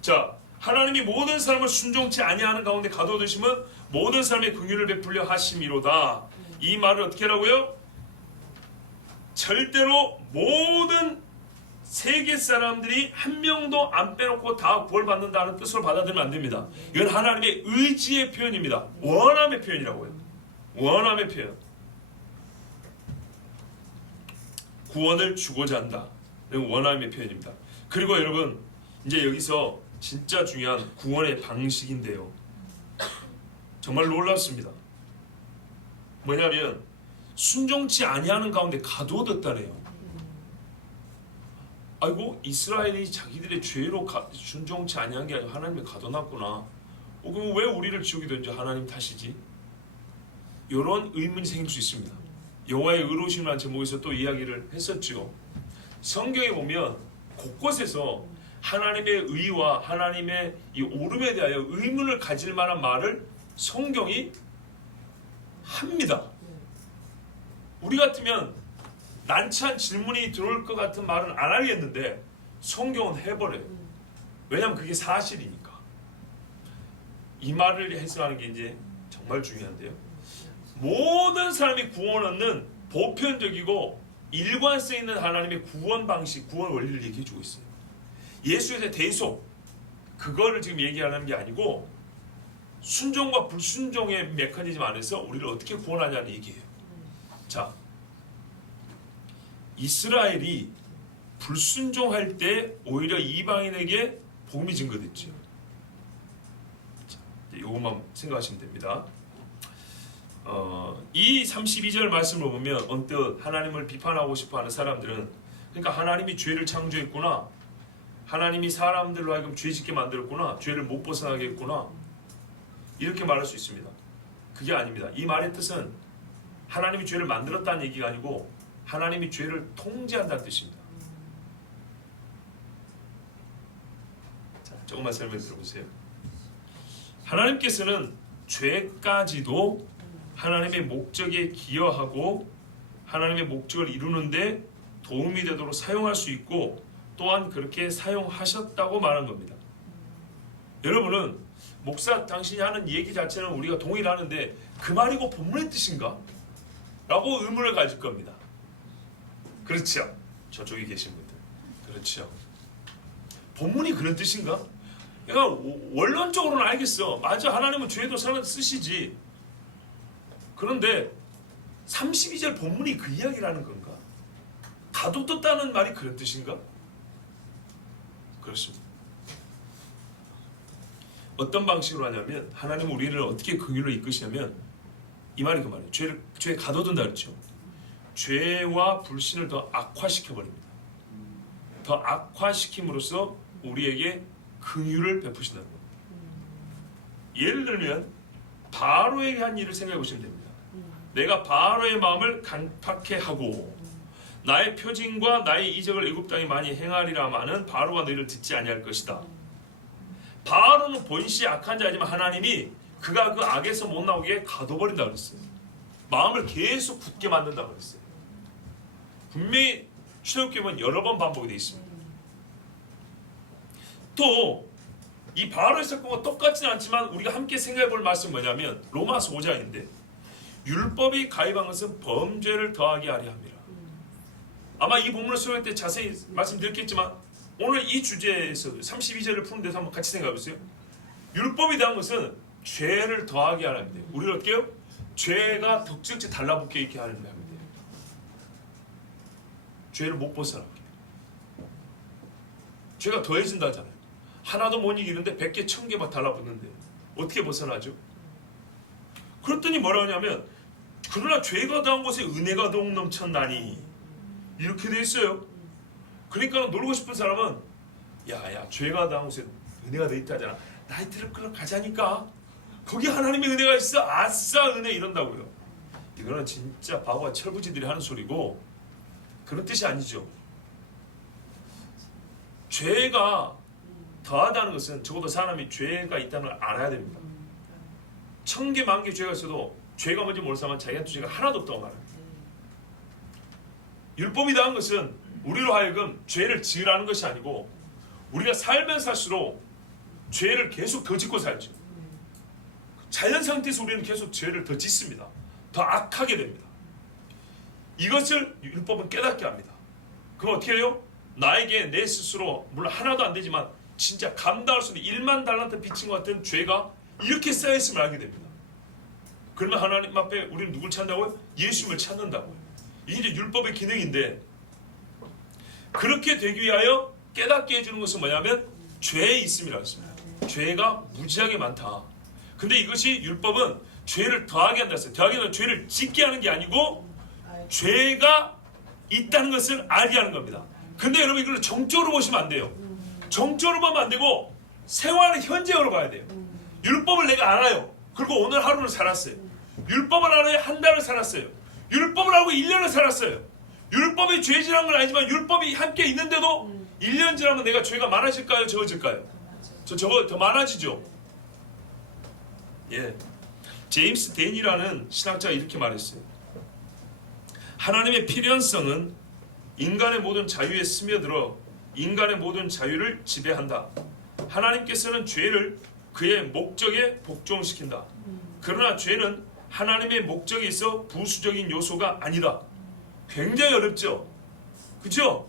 자, 하나님이 모든 사람을 순종치 아니하는 가운데 가둬두시면 모든 사람의 긍휼을 베풀려 하심이로다. 이 말을 어떻게 하라고요? 절대로 모든 세계 사람들이 한 명도 안 빼놓고 다 구원받는다는 뜻으로 받아들이면 안 됩니다. 이건 하나님의 의지의 표현입니다. 원함의 표현이라고요. 원함의 표현. 구원을 주고자 한다. 이건 원함의 표현입니다. 그리고 여러분, 이제 여기서 진짜 중요한 구원의 방식인데요. 정말 놀랍습니다. 뭐냐면 순종치 아니하는 가운데 가두어뒀다네요. 아이고, 이스라엘이 자기들의 죄로 순종치 아니한 게 아니라 하나님이 가둬놨구나. 그럼 왜 우리를 지옥에 던져? 하나님 탓이지? 이런 의문이 생길 수 있습니다. 여호와의 의로우심이라는 제목에서 또 이야기를 했었죠. 성경에 보면 곳곳에서 하나님의 의와 하나님의 이 오름에 대하여 의문을 가질 만한 말을 성경이 합니다. 우리 같으면 난처한 질문이 들어올 것 같은 말은 안 하겠는데 성경은 해버려요. 왜냐하면 그게 사실이니까. 이 말을 해석하는 게 이제 정말 중요한데요. 모든 사람이 구원 얻는 보편적이고 일관성 있는 하나님의 구원 방식, 구원 원리를 얘기해주고 있어요. 예수의 대속, 그거를 지금 얘기하는 게 아니고 순종과 불순종의 메커니즘 안에서 우리를 어떻게 구원하냐는 얘기예요. 자, 이스라엘이 불순종할 때 오히려 이방인에게 복음이 증거됐죠. 자, 이것만 생각하시면 됩니다. 이 32절 말씀을 보면 언뜻 하나님을 비판하고 싶어하는 사람들은, 그러니까 하나님이 죄를 창조했구나, 하나님이 사람들로 하여금 죄짓게 만들었구나, 죄를 못 벗어나게 했구나, 이렇게 말할 수 있습니다. 그게 아닙니다. 이 말의 뜻은 하나님이 죄를 만들었다는 얘기가 아니고 하나님이 죄를 통제한다는 뜻입니다. 자, 조금만 설명 들어보세요. 하나님께서는 죄까지도 하나님의 목적에 기여하고 하나님의 목적을 이루는데 도움이 되도록 사용할 수 있고 또한 그렇게 사용하셨다고 말한 겁니다. 여러분은 목사 당신이 하는 얘기 자체는 우리가 동의를 하는데 그 말이고 본문의 뜻인가? 라고 의문을 가질 겁니다. 그렇죠? 저쪽에 계신 분들. 그렇죠? 본문이 그런 뜻인가? 그러니까 원론적으로는 알겠어. 맞아, 하나님은 죄도 쓰시지. 그런데 32절 본문이 그 이야기라는 건가? 가둬뒀다는 말이 그런 뜻인가? 그렇습니다. 어떤 방식으로 하냐면 하나님은 우리를 어떻게 긍휼로 이끄시냐면 이 말이 그 말이에요. 죄에 가둬둔다 그랬죠. 죄와 불신을 더 악화시켜버립니다. 더 악화시킴으로써 우리에게 긍휼을 베푸신다는 겁니다. 예를 들면 바로에게 한 일을 생각해 보시면 됩니다. 내가 바로의 마음을 강팍해 하고 나의 표징과 나의 이적을 애굽 땅에 많이 행하리라마는 바로가 너희를 듣지 아니할 것이다. 바로는 본시 악한 자지만 하나님이 그가 그 악에서 못 나오게 가둬버린다 그랬어요. 마음을 계속 굳게 만든다 그랬어요. 분명히 출애굽기는 여러 번 반복이 되어 있습니다. 또 이 바로의 사건과 똑같지는 않지만 우리가 함께 생각해 볼 말씀은 뭐냐면 로마서 5장인데 율법이 가입한 것은 범죄를 더하게 하려 함이라. 아마 이 본문을 수업할 때 자세히 말씀드렸겠지만 오늘 이 주제에서 32절을 푸는 데서 한번 같이 생각해 보세요. 율법이 대한 것은 죄를 더하게 하려 합니다. 우리를 어때요? 죄가 덕적지 달라붙게 있게 하려 합니다. 죄를 못 벗어나게. 죄가 더해진다 하잖아요. 하나도 못 이기는데 100개 1000개 막 달라붙는데 어떻게 벗어나죠? 그랬더니 뭐라 하냐면 그러나 죄가 더한 곳에 은혜가 더욱 넘쳤나니 이렇게 돼 있어요. 그러니까 놀고 싶은 사람은 야야 죄가 더한 곳에 은혜가 더 있다잖아. 나이트를 클럽 가자니까 거기 하나님의 은혜가 있어. 아싸 은혜 이런다고요. 이거는 진짜 바보와 철부지들이 하는 소리고 그런 뜻이 아니죠. 죄가 더하다는 것은 적어도 사람이 죄가 있다는 걸 알아야 됩니다. 1000개, 10,000개 죄가 있어도 죄가 뭔지 모르는 사람은 자기한테 죄가 하나도 없다고 말합니다. 율법이 더한 것은 우리로 하여금 죄를 지으라는 것이 아니고 우리가 살면 살수록 죄를 계속 더 짓고 살죠. 자연 상태에서 우리는 계속 죄를 더 짓습니다. 더 악하게 됩니다. 이것을 율법은 깨닫게 합니다. 그럼 어떻게 해요? 나에게 내 스스로 물론 하나도 안 되지만 진짜 감당할 수 있는 1만 달란트 빚진 것 같은 죄가 이렇게 쌓여있음을 알게 됩니다. 그러면 하나님 앞에 우리는 누굴 찾는다고요? 예수님을 찾는다고요. 이게 이제 율법의 기능인데 그렇게 되기 위하여 깨닫게 해주는 것은 뭐냐면 죄에 있음이라고 했습니다. 죄가 무지하게 많다. 근데 이것이 율법은 죄를 더하게 한다 했어요. 더하게 하는 죄를 짓게 하는 게 아니고 죄가 있다는 것을 알게 하는 겁니다. 근데 여러분 이걸 정적으로 보시면 안 돼요. 정적으로 보면 안 되고 생활의 현재로 봐야 돼요. 율법을 내가 알아요. 그리고 오늘 하루를 살았어요. 율법을 알아야 한 달을 살았어요. 율법을 알고 1년을 살았어요. 율법이 죄질한 건 아니지만 율법이 함께 있는데도 1년 지나면 내가 죄가 많아질까요? 적어질까요? 저거 더 많아지죠. 예, 제임스 댄이라는 신학자가 이렇게 말했어요. 하나님의 필연성은 인간의 모든 자유에 스며들어 인간의 모든 자유를 지배한다. 하나님께서는 죄를 그의 목적에 복종시킨다. 그러나 죄는 하나님의 목적에 있어 부수적인 요소가 아니다. 굉장히 어렵죠? 그죠?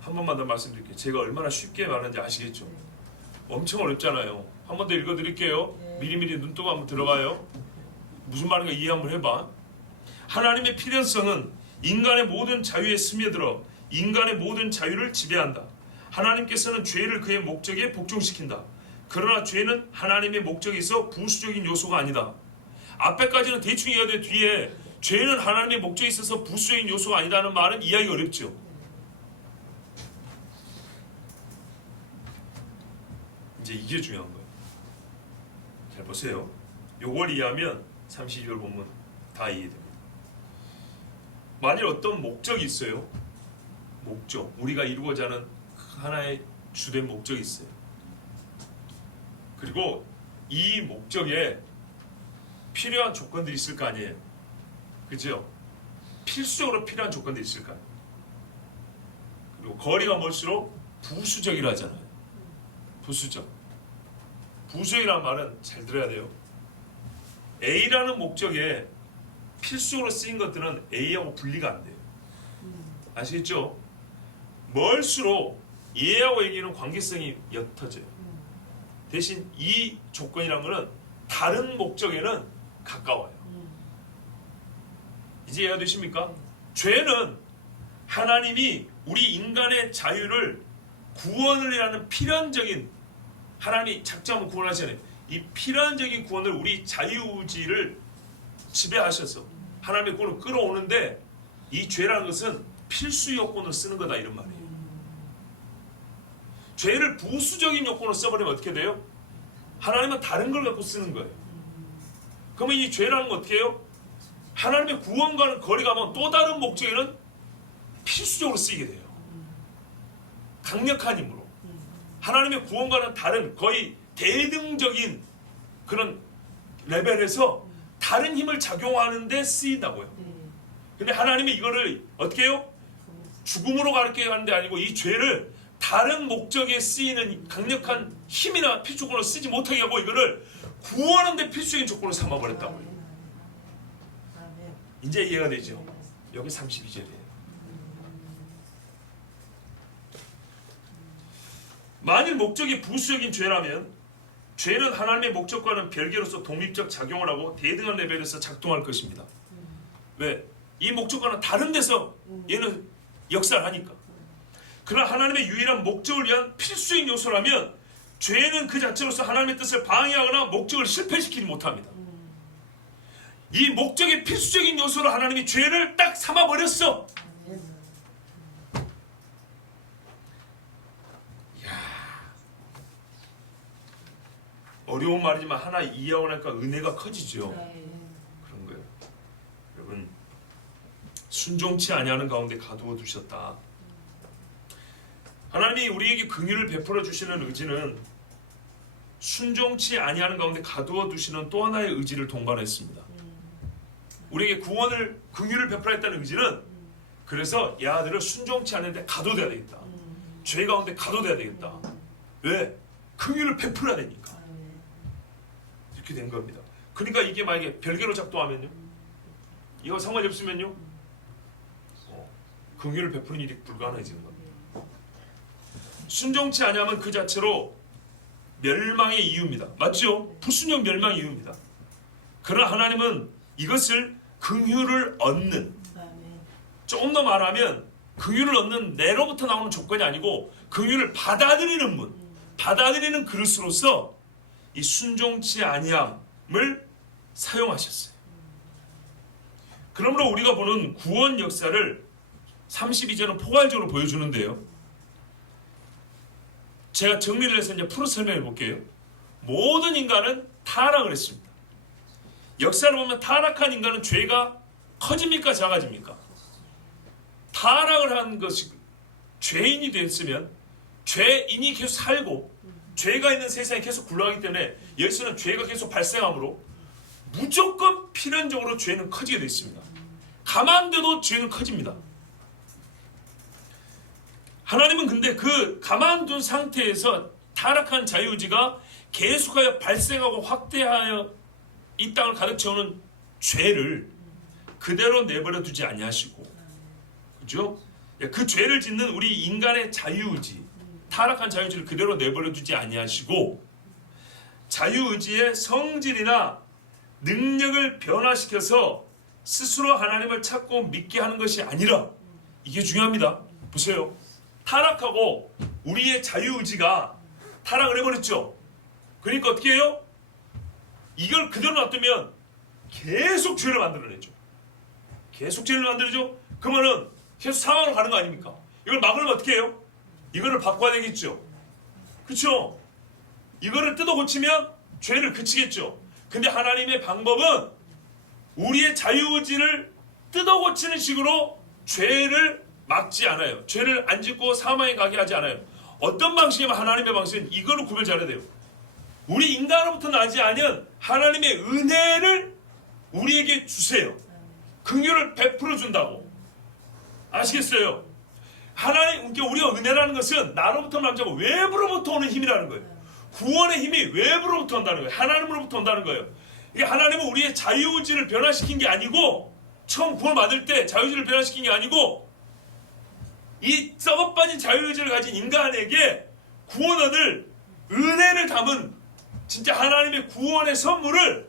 한 번만 더 말씀드릴게요. 제가 얼마나 쉽게 말하는지 아시겠죠? 엄청 어렵잖아요. 한 번 더 읽어드릴게요. 미리미리 눈 뜨고 한번 들어봐요. 무슨 말인가 이해 한번 해봐. 하나님의 필연성은 인간의 모든 자유에 스며들어 인간의 모든 자유를 지배한다. 하나님께서는 죄를 그의 목적에 복종시킨다. 그러나 죄는 하나님의 목적에 있어 부수적인 요소가 아니다. 앞에까지는 대충 이해하되 뒤에 죄는 하나님의 목적에 있어서 부수적인 요소가 아니다는 말은 이해하기 어렵죠. 이제 이게 중요한 거예요. 잘 보세요. 요걸 이해하면 32절 본문 다 이해됩니다. 만일 어떤 목적이 있어요. 목적, 우리가 이루고자 하는 하나의 주된 목적이 있어요. 그리고 이 목적에 필요한 조건들이 있을 거 아니에요. 그죠? 필수적으로 필요한 조건들이 있을 거 아니에요. 그리고 거리가 멀수록 부수적이라 하잖아요. 부수적. 부수적이라는 말은 잘 들어야 돼요. A라는 목적에 필수적으로 쓰인 것들은 A하고 분리가 안 돼요. 아시겠죠? 멀수록 얘하고 얘기는 관계성이 옅어져요. 대신 이 조건이란 거는 다른 목적에는 가까워요. 이제 이해가 되십니까? 죄는 하나님이 우리 인간의 자유를 구원을 위한 필연적인, 하나님이 작정하면 구원하시잖아요. 이 필연적인 구원을 우리 자유의지를 지배하셔서 하나님의 구원을 끌어오는데, 이 죄라는 것은 필수 요건을 쓰는 거다 이런 말이에요. 죄를 부수적인 요건을 써버리면 어떻게 돼요? 하나님은 다른 걸 갖고 쓰는 거예요. 그러면 이 죄라는 건 어떻게 해요? 하나님의 구원과는 거리가 먼 또 다른 목적에는 필수적으로 쓰이게 돼요. 강력한 힘으로. 하나님의 구원과는 다른 거의 대등적인 그런 레벨에서 다른 힘을 작용하는데 쓰인다고요. 근데 하나님이 이거를 어떻게 해요? 죽음으로 가르쳐 가는 데 아니고 이 죄를 다른 목적에 쓰이는 강력한 힘이나 필수조건으로 쓰지 못하게 하고 이거를 구원하는데 필수적인 조건을 삼아버렸다고요. 이제 이해가 되죠? 여기 32절이에요. 만일 목적이 부수적인 죄라면 죄는 하나님의 목적과는 별개로서 독립적 작용을 하고 대등한 레벨에서 작동할 것입니다. 왜? 이 목적과는 다른 데서 얘는 역사를 하니까. 그러나 하나님의 유일한 목적을 위한 필수적인 요소라면 죄는 그 자체로서 하나님의 뜻을 방해하거나 목적을 실패시키지 못합니다. 이 목적의 필수적인 요소로 하나님이 죄를 딱 삼아버렸어. 이야, 어려운 말이지만 하나 이해하고 나니까 은혜가 커지죠. 그런 거예요. 여러분, 순종치 아니하는 가운데 가두어 두셨다. 하나님이 우리에게 긍휼을 베풀어 주시는 의지는 순종치 아니하는 가운데 가두어 두시는 또 하나의 의지를 동반했습니다. 우리에게 구원을 긍휼을 베풀어 했다는 의지는 그래서 이 아들을 순종치 않는데 가둬둬야 되겠다. 죄 가운데 가둬둬야 되겠다. 왜? 긍휼을 베풀어야 되니까. 이렇게 된 겁니다. 그러니까 이게 만약에 별개로 작동하면요, 이거 상관이 없으면요, 긍휼을 베푸는 일이 불가능해지는 겁니다. 순종치 아니하면 그 자체로 멸망의 이유입니다. 맞죠? 불순종 멸망의 이유입니다. 그러나 하나님은 이것을 긍휼을 얻는, 조금 더 말하면 긍휼을 얻는 내로부터 나오는 조건이 아니고 긍휼을 받아들이는 문, 받아들이는 그릇으로서 이 순종치 아니함을 사용하셨어요. 그러므로 우리가 보는 구원 역사를 32절은 포괄적으로 보여주는데요, 제가 정리를 해서 이제 풀어 설명해 볼게요. 모든 인간은 타락을 했습니다. 역사를 보면 타락한 인간은 죄가 커집니까 작아집니까? 타락을 한 것이 죄인이 됐으면 죄인이 계속 살고 죄가 있는 세상에 계속 굴러가기 때문에 여기서는 죄가 계속 발생하므로 무조건 필연적으로 죄는 커지게 되어 있습니다. 가만둬도 죄는 커집니다. 하나님은 근데 그 가만둔 상태에서 타락한 자유의지가 계속하여 발생하고 확대하여 이 땅을 가득 채우는 죄를 그대로 내버려 두지 아니하시고, 그죠? 그 죄를 짓는 우리 인간의 자유의지, 타락한 자유의지를 그대로 내버려 두지 아니하시고 자유의지의 성질이나 능력을 변화시켜서 스스로 하나님을 찾고 믿게 하는 것이 아니라, 이게 중요합니다. 보세요. 타락하고 우리의 자유의지가 타락을 해버렸죠. 그러니까 어떻게 해요? 이걸 그대로 놔두면 계속 죄를 만들어내죠. 계속 죄를 만들죠. 그러면은 계속 상황으로 가는 거 아닙니까? 이걸 막으려면 어떻게 해요? 이거를 바꿔야 되겠죠. 그렇죠? 이거를 뜯어 고치면 죄를 그치겠죠. 근데 하나님의 방법은 우리의 자유의지를 뜯어 고치는 식으로 죄를 막지 않아요. 죄를 안 짓고 사망에 가게 하지 않아요. 어떤 방식이면 하나님의 방식은 이걸로 구별 잘해야 돼요. 우리 인간으로부터 나지 않은 하나님의 은혜를 우리에게 주세요. 긍휼을 베풀어 준다고. 아시겠어요? 하나님, 그러니까 우리가 은혜라는 것은 나로부터 남자고 외부로부터 오는 힘이라는 거예요. 구원의 힘이 외부로부터 온다는 거예요. 하나님으로부터 온다는 거예요. 이게 하나님은 우리의 자유의지를 변화시킨 게 아니고, 처음 구원 받을 때 자유의지를 변화시킨 게 아니고, 이 썩어빠진 자유의지를 가진 인간에게 구원 얻을 은혜를 담은 진짜 하나님의 구원의 선물을,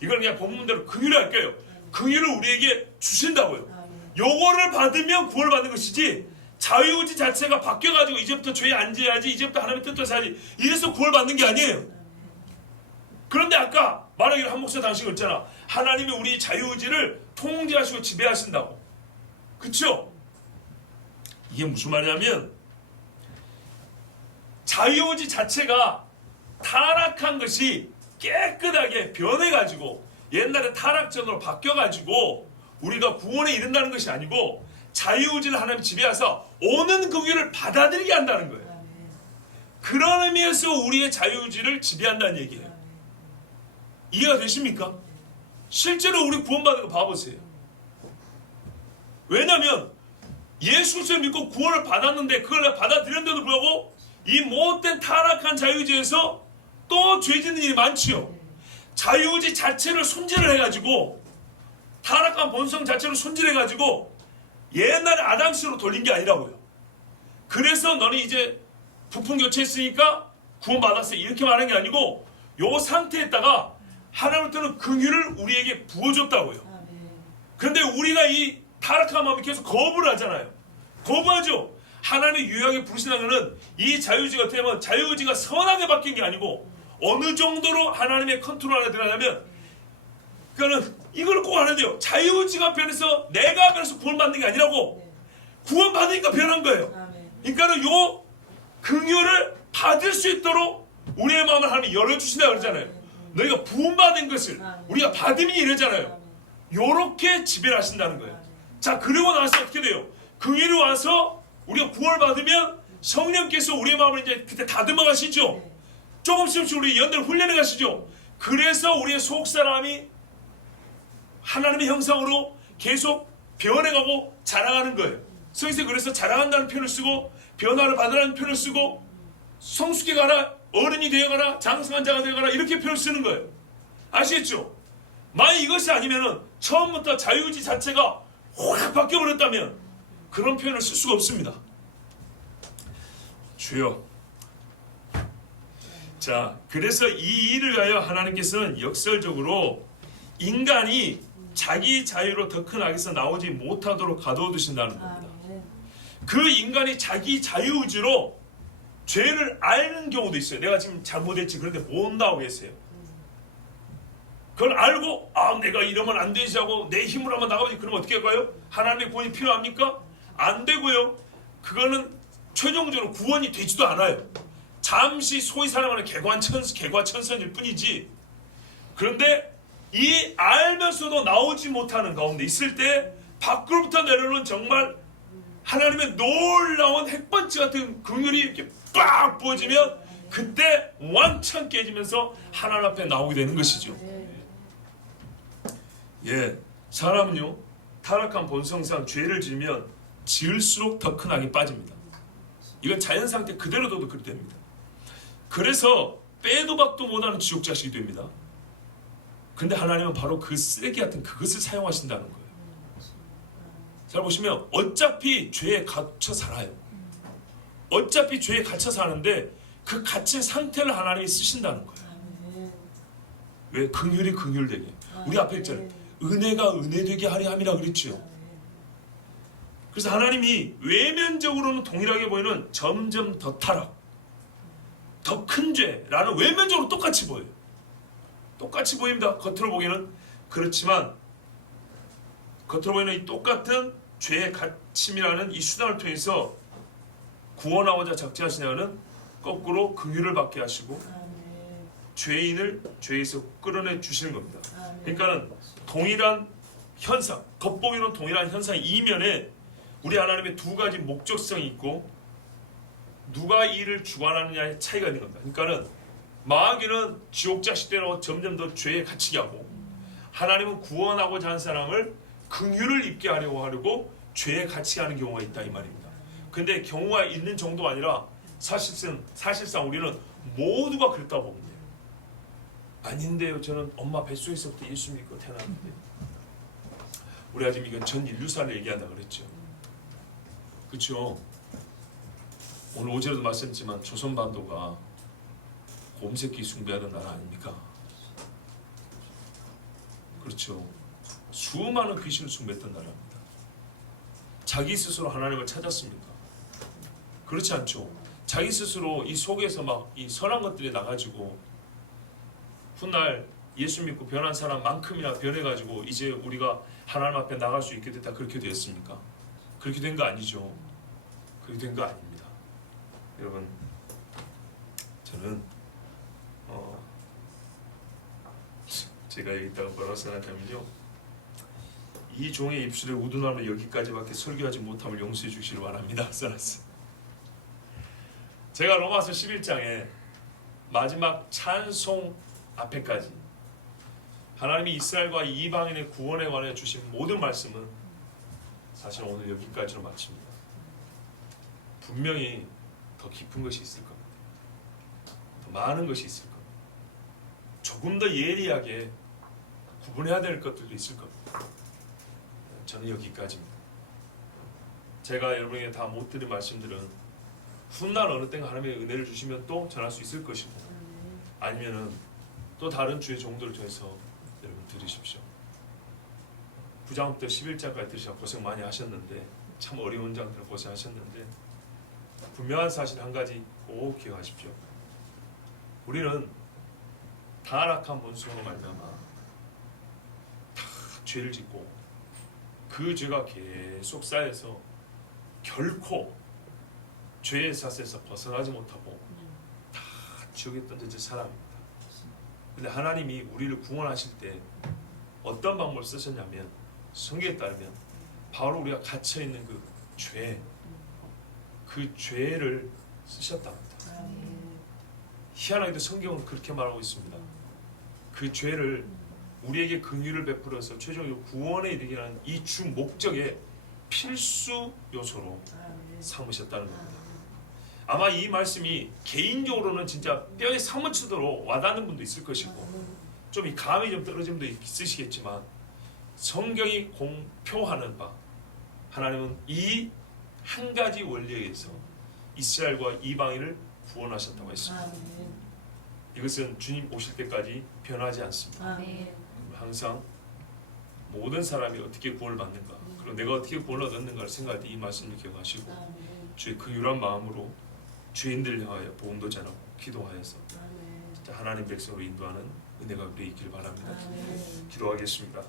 이걸 그냥 본문대로 긍휼을 할게요. 긍휼을 우리에게 주신다고요. 요거를 받으면 구원을 받는 것이지, 자유의지 자체가 바뀌어가지고 이제부터 죄에 앉아야지, 이제부터 하나님의 뜻대로 살아야지, 이래서 구원을 받는 게 아니에요. 그런데 아까 말하기를 한 목사 당신 그랬잖아. 하나님이 우리 자유의지를 통제하시고 지배하신다고. 그쵸? 이게 무슨 말이냐면, 자유의지 자체가 타락한 것이 깨끗하게 변해가지고 옛날에 타락전으로 바뀌어가지고 우리가 구원에 이른다는 것이 아니고, 자유의지를 하나님이 지배해서 오는 긍휼을 받아들이게 한다는 거예요. 그런 의미에서 우리의 자유의지를 지배한다는 얘기예요. 이해가 되십니까? 실제로 우리 구원받은 거 봐보세요. 왜냐하면 예수 그리스도를 믿고 구원을 받았는데, 그걸 받아들였는데도 불구하고 이 못된 타락한 자유의지에서 또 죄 짓는 일이 많지요. 자유의지 자체를 손질을 해가지고, 타락한 본성 자체를 손질해가지고 옛날에 아담식으로 돌린 게 아니라고요. 그래서 너는 이제 부품 교체했으니까 구원받았어, 이렇게 말하는 게 아니고, 요 상태에다가 하나님부터는 긍휼을 우리에게 부어줬다고요. 그런데 우리가 이 타락한 마음이 계속 거부를 하잖아요. 거부하죠. 하나님의 유일하게 부르신다는 것은 이 자유의지가 어떻게 하면 자유의지가 선하게 바뀐 게 아니고, 어느 정도로 하나님의 컨트롤 안에 들어가냐면, 그러니까 이걸 꼭 알아야 돼요. 자유의지가 변해서 내가 변해서 구원받는 게 아니라고, 구원받으니까 변한 거예요. 그러니까 요 긍휼을 받을 수 있도록 우리의 마음을 하나님이 열어주신다 그러잖아요. 너희가 부음받은 것을 우리가 받으니 이러잖아요. 요렇게 지배를 하신다는 거예요. 자, 그리고 나서 어떻게 돼요? 긍휼이 와서 우리가 구원을 받으면 성령께서 우리의 마음을 이제 그때 다듬어 가시죠. 조금씩 우리 연대를 훈련해 가시죠. 그래서 우리의 속사람이 하나님의 형상으로 계속 변해가고 자라가는 거예요. 성경에서 그래서 자라간다는 표현을 쓰고, 변화를 받으라는 표현을 쓰고, 성숙해 가라, 어른이 되어가라, 장성한 자가 되어가라, 이렇게 표현을 쓰는 거예요. 아시겠죠? 만약 이것이 아니면은 처음부터 자유의지 자체가 확 바뀌어버렸다면 그런 표현을 쓸 수가 없습니다. 주여. 자, 그래서 이 일을 위하여 하나님께서는 역설적으로 인간이 자기 자유로 더 큰 악에서 나오지 못하도록 가둬 두신다는 겁니다. 그 인간이 자기 자유의지로 죄를 아는 경우도 있어요. 내가 지금 잘못했지, 그런데 못 나오겠어요. 그걸 알고, 아, 내가 이러면 안 되지 하고 내 힘으로 한번 나가보지. 그러면 어떻게 할까요? 하나님의 구원이 필요합니까? 안 되고요. 그거는 최종적으로 구원이 되지도 않아요. 잠시 소위 사람하는 개과천선일 뿐이지. 그런데 이 알면서도 나오지 못하는 가운데 있을 때 밖으로부터 내려오는 정말 하나님의 놀라운 핵번치 같은 긍휼이 이렇게 빡 부어지면 그때 왕창 깨지면서 하나님 앞에 나오게 되는 것이죠. 예, 사람은요 타락한 본성상 죄를 지으면 지을수록 더 큰 악에 빠집니다. 이건 자연상태 그대로 둬도 그렇게 됩니다. 그래서 빼도 박도 못하는 지옥 자식이 됩니다. 근데 하나님은 바로 그 쓰레기 같은 그것을 사용하신다는 거예요. 잘 보시면 어차피 죄에 갇혀 살아요. 어차피 죄에 갇혀 사는데 그 갇힌 상태를 하나님이 쓰신다는 거예요. 왜? 긍휼이 긍휼되게. 우리 앞에 있잖아요. 은혜가 은혜되게 하려 함이라 그랬죠. 그래서 하나님이 외면적으로는 동일하게 보이는 점점 더 타락, 더 큰 죄라는 외면적으로 똑같이 보여요. 똑같이 보입니다. 겉으로 보기에는. 그렇지만 겉으로 보이는 이 똑같은 죄의 갇힘이라는 이 수단을 통해서 구원하고자 작정하시냐는 거꾸로 긍휼을 받게 하시고 죄인을 죄에서 끌어내 주시는 겁니다. 그러니까는 동일한 현상, 겉보기로는 동일한 현상 이면에 우리 하나님의 두 가지 목적성이 있고 누가 이 일을 주관하느냐의 차이가 있는 겁니다. 그러니까는 마귀는 지옥 자식대로 점점 더 죄에 갇히게 하고 하나님은 구원하고자 한 사람을 긍휼을 입게 하려고 죄에 갇히게 하는 경우가 있다 이 말입니다. 근데 경우가 있는 정도가 아니라 사실상 우리는 모두가 그랬다고 보면 돼요. 아닌데요. 저는 엄마 뱃속에서부터 예수 믿고 태어났는데. 우리가 지금 이건 전 인류사를 얘기한다 그랬죠. 그렇죠. 오늘 어제도 말씀드렸지만 조선반도가 곰새끼 숭배하던 나라 아닙니까? 그렇죠. 수많은 귀신을 숭배했던 나라입니다. 자기 스스로 하나님을 찾았습니까? 그렇지 않죠. 자기 스스로 이 속에서 막 이 선한 것들이 나가지고 훗날 예수 믿고 변한 사람만큼이나 변해가지고 이제 우리가 하나님 앞에 나갈 수 있게 됐다 그렇게 되었습니까? 그렇게 된 거 아니죠. 그렇게 된 거 아닙니다. 여러분, 저는 제가 여기다가 뭐라고 생각하면요, 이 종의 입술에 우둔함을 여기까지밖에 설교하지 못함을 용서해 주시길 바랍니다. 써놨어요. 제가 로마서 11장에 마지막 찬송 앞에까지 하나님이 이스라엘과 이방인의 구원에 관해 주신 모든 말씀은 사실 오늘 여기까지로 마칩니다. 분명히 더 깊은 것이 있을 겁니다. 더 많은 것이 있을 겁니다. 조금 더 예리하게 구분해야 될 것들도 있을 겁니다. 저는 여기까지입니다. 제가 여러분에게 다 못 드린 말씀들은 훗날 어느 때가 하나님의 은혜를 주시면 또 전할 수 있을 것이고 아니면은 또 다른 주의 종들을 통해서 여러분 들으십시오. 9장부터 11장까지 들으시고 고생 많이 하셨는데 참 어려운 장들 고생하셨는데 분명한 사실 한 가지 꼭 기억하십시오. 우리는 타락한 본성으로 말미암아 다 죄를 짓고 그 죄가 계속 쌓여서 결코 죄의 사슬에서 벗어나지 못하고 다 지옥에 던져질 사람입니다. 근데 하나님이 우리를 구원하실 때 어떤 방법을 쓰셨냐면 성경에 따르면 바로 우리가 갇혀있는 그 죄, 그 죄를 쓰셨답니다. 희한하게도 성경은 그렇게 말하고 있습니다. 그 죄를 우리에게 긍휼을 베풀어서 최종적으로 구원에 이르게 하는 이 주 목적의 필수 요소로 삼으셨다는 겁니다. 아마 이 말씀이 개인적으로는 진짜 뼈에 사무치도록 와닿는 분도 있을 것이고 좀 이 감이 좀 떨어진 분도 있으시겠지만 성경이 공표하는 바 하나님은 이 한 가지 원리에 의해서 이스라엘과 이방인을 구원하셨다고 했습니다. 이것은 주님 오실 때까지 변하지 않습니다. 항상 모든 사람이 어떻게 구원을 받는가 그리고 내가 어떻게 구원을 얻는가를 생각할 때 이 말씀을 기억하시고 주의 긍휼한 마음으로 죄인들을 향하여 복음도 전하고 기도하여서 진짜 하나님 백성으로 인도하는 은혜가 우리에게 있기를 바랍니다. 기도하겠습니다.